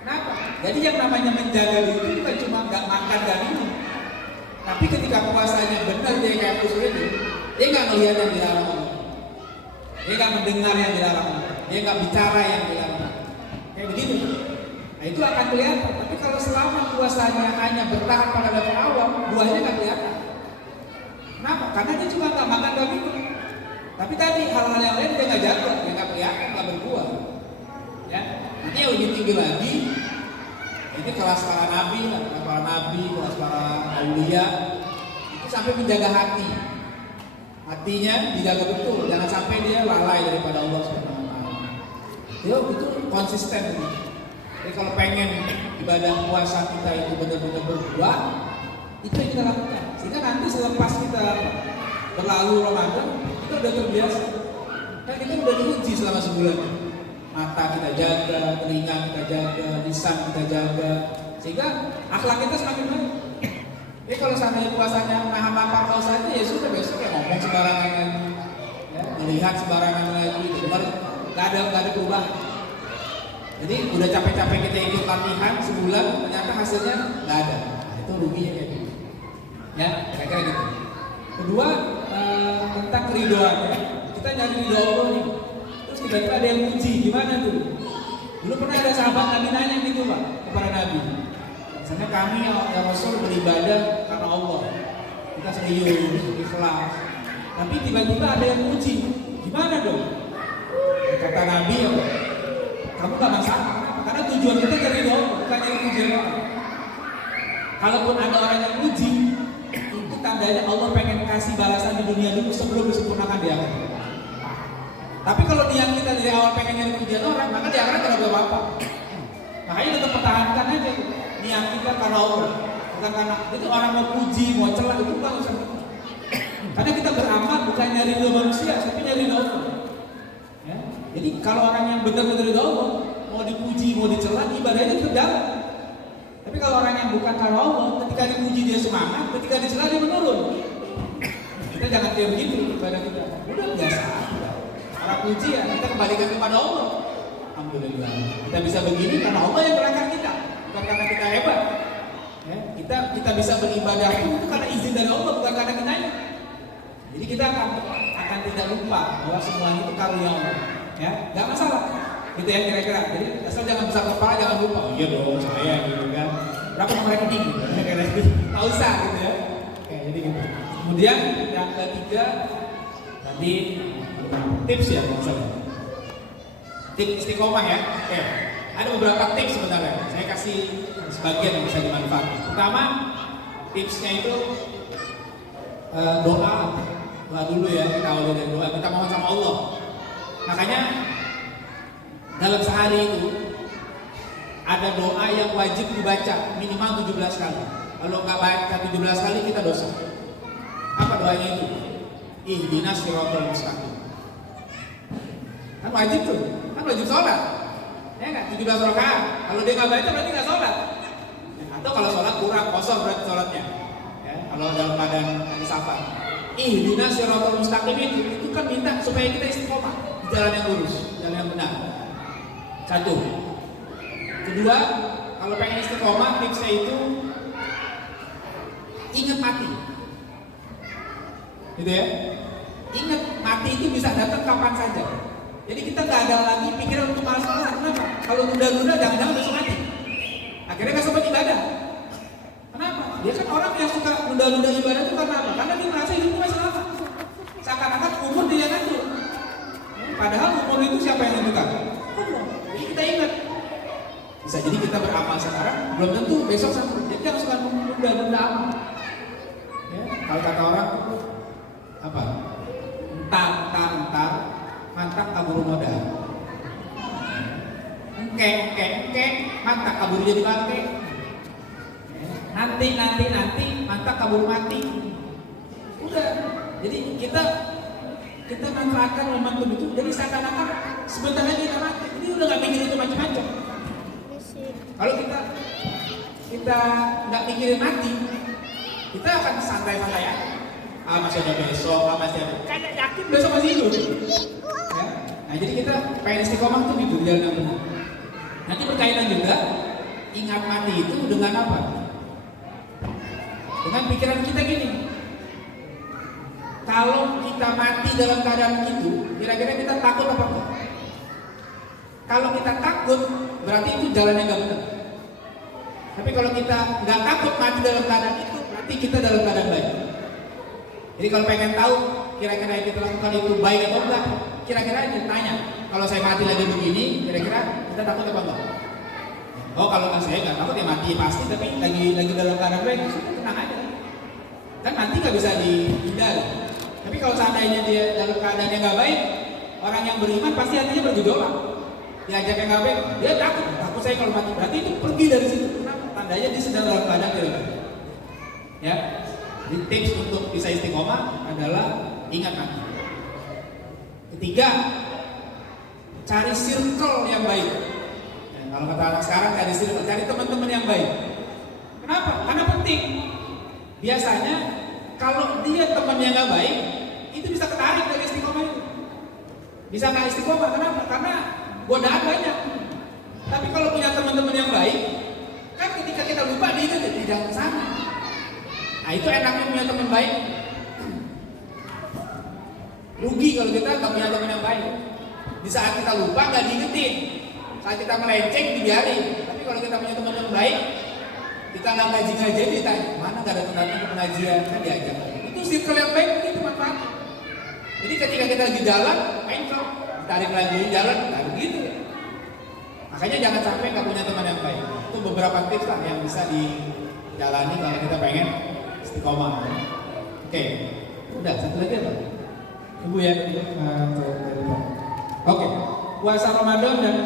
Kenapa? Jadi yang namanya menjaga diri itu bukan cuma nggak makan nggak minum, tapi ketika puasanya benar dia kayak khusus itu, dia nggak melihat yang dilarang Allah, dia nggak mendengar yang dilarang Allah, dia nggak bicara yang dilarang Allah. Kayak begitu. Nah itu akan kelihatan. Tapi kalau selama puasanya hanya bertahan pada level awam, buahnya nggak kelihatan. Kenapa? Karena dia cuma nggak makan nggak minum. Tapi tadi hal-hal yang lain dia nggak jaga, dia nggak kelihatan, nggak berbuah. Ya, nanti yang lebih tinggi lagi, ini kelas para nabi, kelas para aulia, itu sampai menjaga hati. Hatinya dijaga betul, jangan sampai dia lalai daripada Allah Subhanahu Wa Taala. Itu konsisten. Jadi kalau pengen ibadah puasa kita itu benar-benar berbuah, itu yang kita lakukan. Sehingga nanti selepas kita berlalu Ramadan, kita udah terbiasa. Kan kita udah diuji selama sebulan. Mata kita jaga, telinga kita jaga, lisan kita jaga, sehingga akhlak kita semakin baik. Jadi kalau seandainya puasanya nahan-nahan saja, ya sudah besok ya ngomong sembarangan lagi, ya, melihat sembarangan lagi, dengar nggak ada perubahan. Jadi udah capek-capek kita ikut latihan sebulan, ternyata hasilnya nggak ada. Nah, itu ruginya kayak gitu. Ya, kira-kira gitu. Kedua, tentang keridoan, ya. Kita nyari ridho Allah nih. Terus tiba-tiba ada yang puji, gimana tuh? Dulu pernah ada sahabat Nabi nanya gitu Pak, kepada Nabi. Misalnya kami ya Rasul beribadah karena Allah, kita serius, ikhlas. Tapi tiba-tiba ada yang puji, gimana dong? Kata Nabi ya, kamu gak masalah, karena tujuan kita cari ridho, bukan nyari pujian orang. Kalaupun ada orang yang puji, itu tandanya Allah pengen kasih balasan di dunia dulu sebelum disempurnakan di akhirat. Tapi kalau niat kita dari awal pengen nyari pujian orang, maka di akhirat tidak apa-apa. Makanya tetap pertahankan aja niat kita karena Allah, bukan karena itu orang mau puji, mau celah, itu bukan urusan kita. Karena kita beramal bukan nyari ridho manusia, tapi nyari ridho Allah. Ya? Jadi kalau orang yang benar-benar ridho Allah, mau dipuji, mau dicela, ibadahnya tetap jalan. Tapi kalau orang yang bukan karena Allah, ketika dipuji dia semangat, ketika dicela dia menurun. Kita jangan kayak begitu ibadah kita. Udah biasa aja. Orang puji ya kita kembalikan kepada Allah. Alhamdulillah. Kita bisa begini karena Allah yang berangkat kita, bukan karena kita hebat. Ya, kita bisa beribadah itu karena izin dari Allah, bukan karena kitanya. Jadi kita akan tidak lupa bahwa semuanya itu karunia Allah. Ya, nggak masalah. Gitu ya kira-kira. Jadi asal jangan besar kepala, jangan lupa. Oh, iya dong, saya gitu kan. Berapa nomor rekening? Tak usah gitu ya. Oke, jadi gitu. Kemudian yang ketiga tadi tips ya maksudnya. Tips istiqomah ya. Oke. Ada beberapa tips sebenarnya. Saya kasih sebagian yang bisa dimanfaatkan. Pertama, tipsnya itu doa dulu ya. Kita awali dari doa. Kita mohon sama Allah. Makanya dalam sehari itu ada doa yang wajib dibaca minimal 17 kali. Kalau nggak baca 17 kali kita dosa. Apa doanya itu? Ihdinas siratal mustaqim. Kan wajib tuh, kan wajib sholat. Ya nggak 17 rakaat. Kalau dia nggak baca berarti nggak sholat. Atau kalau sholat kurang kosong berarti sholatnya. Ya, kalau dalam keadaan lagi safar. Ihdinas siratal mustaqim itu kan minta supaya kita istiqomah di jalan yang lurus, jalan yang benar. Satu. Kedua, kalau pengen istiqomah, tipsnya itu ingat mati. Gitu ya. Ingat, mati itu bisa datang kapan saja. Jadi kita nggak ada lagi pikiran untuk malas-malasan. Kenapa? Kalau nunda-nunda jangan-jangan besok mati. Akhirnya nggak sempat ibadah. Kenapa? Dia kan orang yang suka nunda-nunda ibadah itu karena apa? Karena dia merasa hidupnya masih lama. Seakan-akan umur dia ngatur. Padahal umur itu siapa yang nentukan? Allah. Jadi kita ingat. Bisa jadi kita beramal sekarang, belum tentu besok sanggup. Jadi jangan suka nunda-nunda amal. Ya, kalau kata orang apa? Entar, mantap kabur modal. Engke, mantap kabur jadi mati. Nanti, mantap kabur mati. Udah. Jadi kita manfaatkan momentum itu. Jadi seakan-akan sebentar lagi kita mati. Jadi udah nggak mikir itu macam-macam. Kalau kita nggak mikirin mati, kita akan santai-santai aja. Masih ada besok, masih ada. Karena yakin besok masih hidup. Ya? Nah, jadi kita pengen istiqomah tuh gitu di jalan yang benar. Nanti berkaitan juga ingat mati itu dengan apa? Dengan pikiran kita gini. Kalau kita mati dalam keadaan itu, kira-kira kita takut apa enggak? Kalau kita takut, berarti itu jalannya nggak benar. Tapi kalau kita nggak takut mati dalam keadaan itu, berarti kita dalam keadaan baik. Jadi kalau pengen tahu kira-kira yang kita lakukan itu baik atau enggak, kira-kira tanya. Kalau saya mati lagi begini, kira-kira kita takut apa enggak? Oh, kalau saya nggak takut ya mati pasti, tapi lagi dalam keadaan baik, sudah tenang aja. Kan mati nggak bisa dihindari. Tapi kalau seandainya dia dalam keadaan yang nggak baik, orang yang beriman pasti hatinya bergejolak. Diajak yang nggak baik, dia takut saya kalau mati. Berarti itu pergi dari situ. Kenapa? Tandanya dia sedang dalam keadaan yang baik. Ya. Jadi tips untuk bisa istiqomah adalah ingat mati. Ketiga, cari circle yang baik. Kalau kata anak sekarang cari teman-teman yang baik. Kenapa? Karena penting. Biasanya kalau dia temannya nggak baik, itu bisa ketarik dari istiqomah itu. Bisa nggak istiqomah? Kenapa? Karena godaan banyak. Tapi kalau punya teman-teman yang baik, kan ketika kita lupa dia itu tidak kesana. Nah itu enaknya punya teman baik. Rugi kalau kita nggak punya teman yang baik. Di saat kita lupa nggak diingetin. Saat kita melenceng dibiarin. Tapi kalau kita punya teman yang baik, kita nggak ngaji-ngaji ditanya, mana nggak datang ke pengajian, kan diajak. Itu circle yang baik itu manfaat. Jadi ketika kita lagi jalan, engkau tarik lagi jalan, tarik gitu. Makanya jangan sampai nggak punya teman yang baik. Itu beberapa tips lah yang bisa dijalani kalau kita pengen istiqomah. Oke, udah satu lagi apa? Ibu ya, Oke, puasa Ramadan dan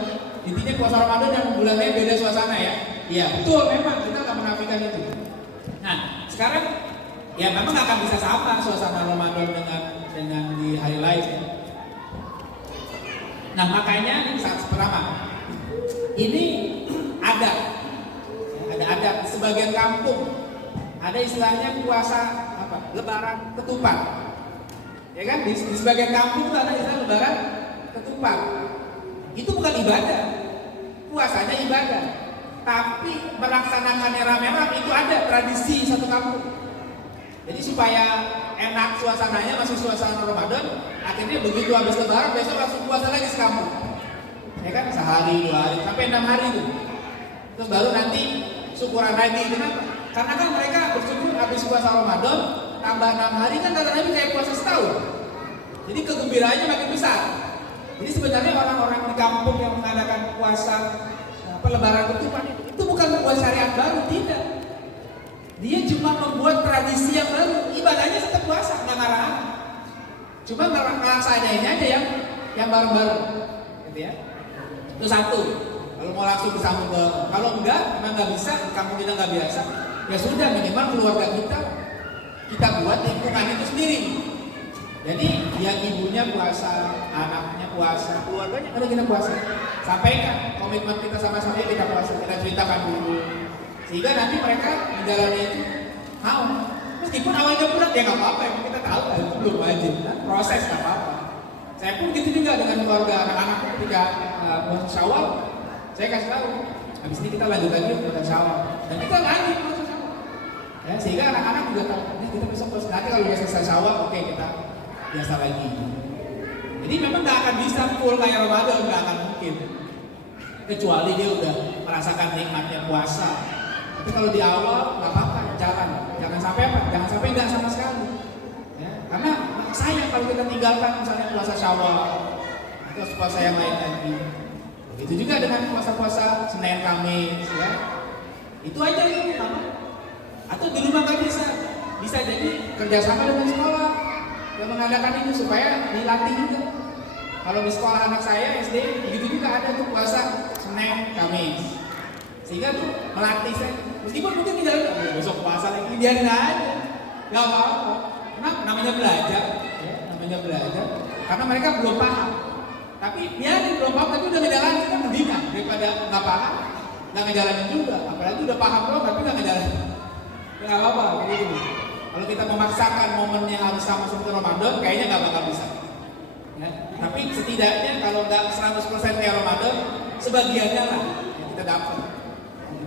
intinya puasa Ramadan dan bulan lain beda suasana ya. Iya betul, memang kita nggak menafikan itu. Nah sekarang ya memang nggak akan bisa sama suasana Ramadan dengan di hari lain. Nah makanya saat pertama ini ada sebagian kampung ada istilahnya puasa apa? Lebaran ketupat. Ya kan di sebagian kampung itu ada istilah Lebaran ketupat. Itu bukan ibadah, puasanya ibadah. Tapi melaksanakannya rame-rame itu ada tradisi satu kampung. Jadi supaya enak suasananya masih suasana Ramadan, akhirnya begitu habis Lebaran besok langsung puasa lagi sekampung. Ya kan sehari 2 hari sampai 6 hari itu. Terus baru nanti syukuran lagi. Kenapa? Karena kan mereka bersyukur habis puasa Ramadan tambah 6 hari kan tanda-tanda kayak puasa setahun. Jadi kegembiraannya makin besar. Jadi sebenarnya orang-orang di kampung yang mengadakan puasa Lebaran ketupat itu bukan membuat syariat baru, tidak. Dia cuma membuat tradisi yang baru, ibadahnya tetap puasa, nggak ngarang. Cuma ngelaksanainnya aja yang baru-baru, gitu ya. Itu satu. Kalau mau langsung disambung ke, kalau enggak, memang nggak bisa, kampung kita nggak biasa, ya sudah minimal keluarga kita buat lingkungan itu sendiri. Jadi yang ibunya puasa, anaknya puasa, keluarganya kalau kita puasa. Sampaikan komitmen kita sama-sama kita puasa, kita ceritakan dulu. Sehingga nanti mereka menjalani itu mau. Meskipun awalnya berat ya nggak apa-apa, emang kita tahu itu belum wajib, kan? Proses nggak apa-apa. Saya pun gitu juga dengan keluarga anak-anakku ketika puasa Syawal, saya kasih tahu. Habis ini kita lanjut lagi puasa Syawal dan kita lanjut puasa Syawal. Ya, sehingga anak-anak juga tahu, kita besok puasa. Nanti kalau udah selesai Syawal, oke kita biasa lagi. Jadi memang nggak akan bisa full kayak Ramadan, nggak akan mungkin. Kecuali dia udah merasakan nikmatnya puasa. Tapi kalau di awal nggak apa-apa, jangan sampai apa? Jangan sampai nggak sama sekali. Ya, karena sayang kalau kita tinggalkan misalnya puasa Syawal atau puasa yang lain lagi. Itu juga dengan puasa-puasa Senin Kamis, ya. Itu aja yang pertama. Atau di rumah nggak bisa jadi kerjasama dengan sekolah yang mengadakan ini supaya dilatih juga. Kalau di sekolah anak saya SD begitu juga ada tuh puasa Senin Kamis, sehingga tuh melatih saya. Meskipun mungkin di dalam besok puasa lagi biarin aja, nggak apa-apa. Karena namanya belajar, ya, namanya belajar. Karena mereka belum paham. Tapi biarin belum paham tapi udah ngejalanin kan mendingan daripada nggak paham, nggak ngejalanin juga. Apalagi udah paham doang tapi nggak ngejalanin. Nggak apa-apa gitu. Kalau kita memaksakan momennya harus sama seperti Ramadan, kayaknya nggak bakal bisa. Ya, tapi setidaknya kalau nggak 100% kayak Ramadan, sebagiannya lah yang kita dapat.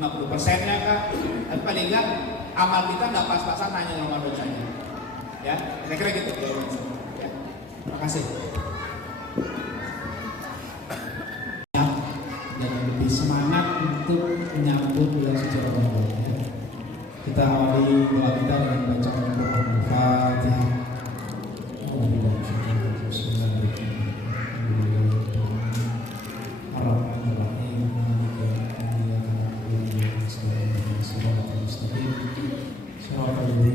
50%-nya kah? Tapi paling nggak amal kita nggak pas-pasan hanya Ramadan saja. Ya, kira-kira gitu jawabannya. Ya, terima kasih. Dan lebih semangat untuk menyambut bulan suci Ramadan. Ya. Kita awali doa kita dengan bacaan Al-Fatihah. Bismillahirrahmanirrahim. Alhamdulillah.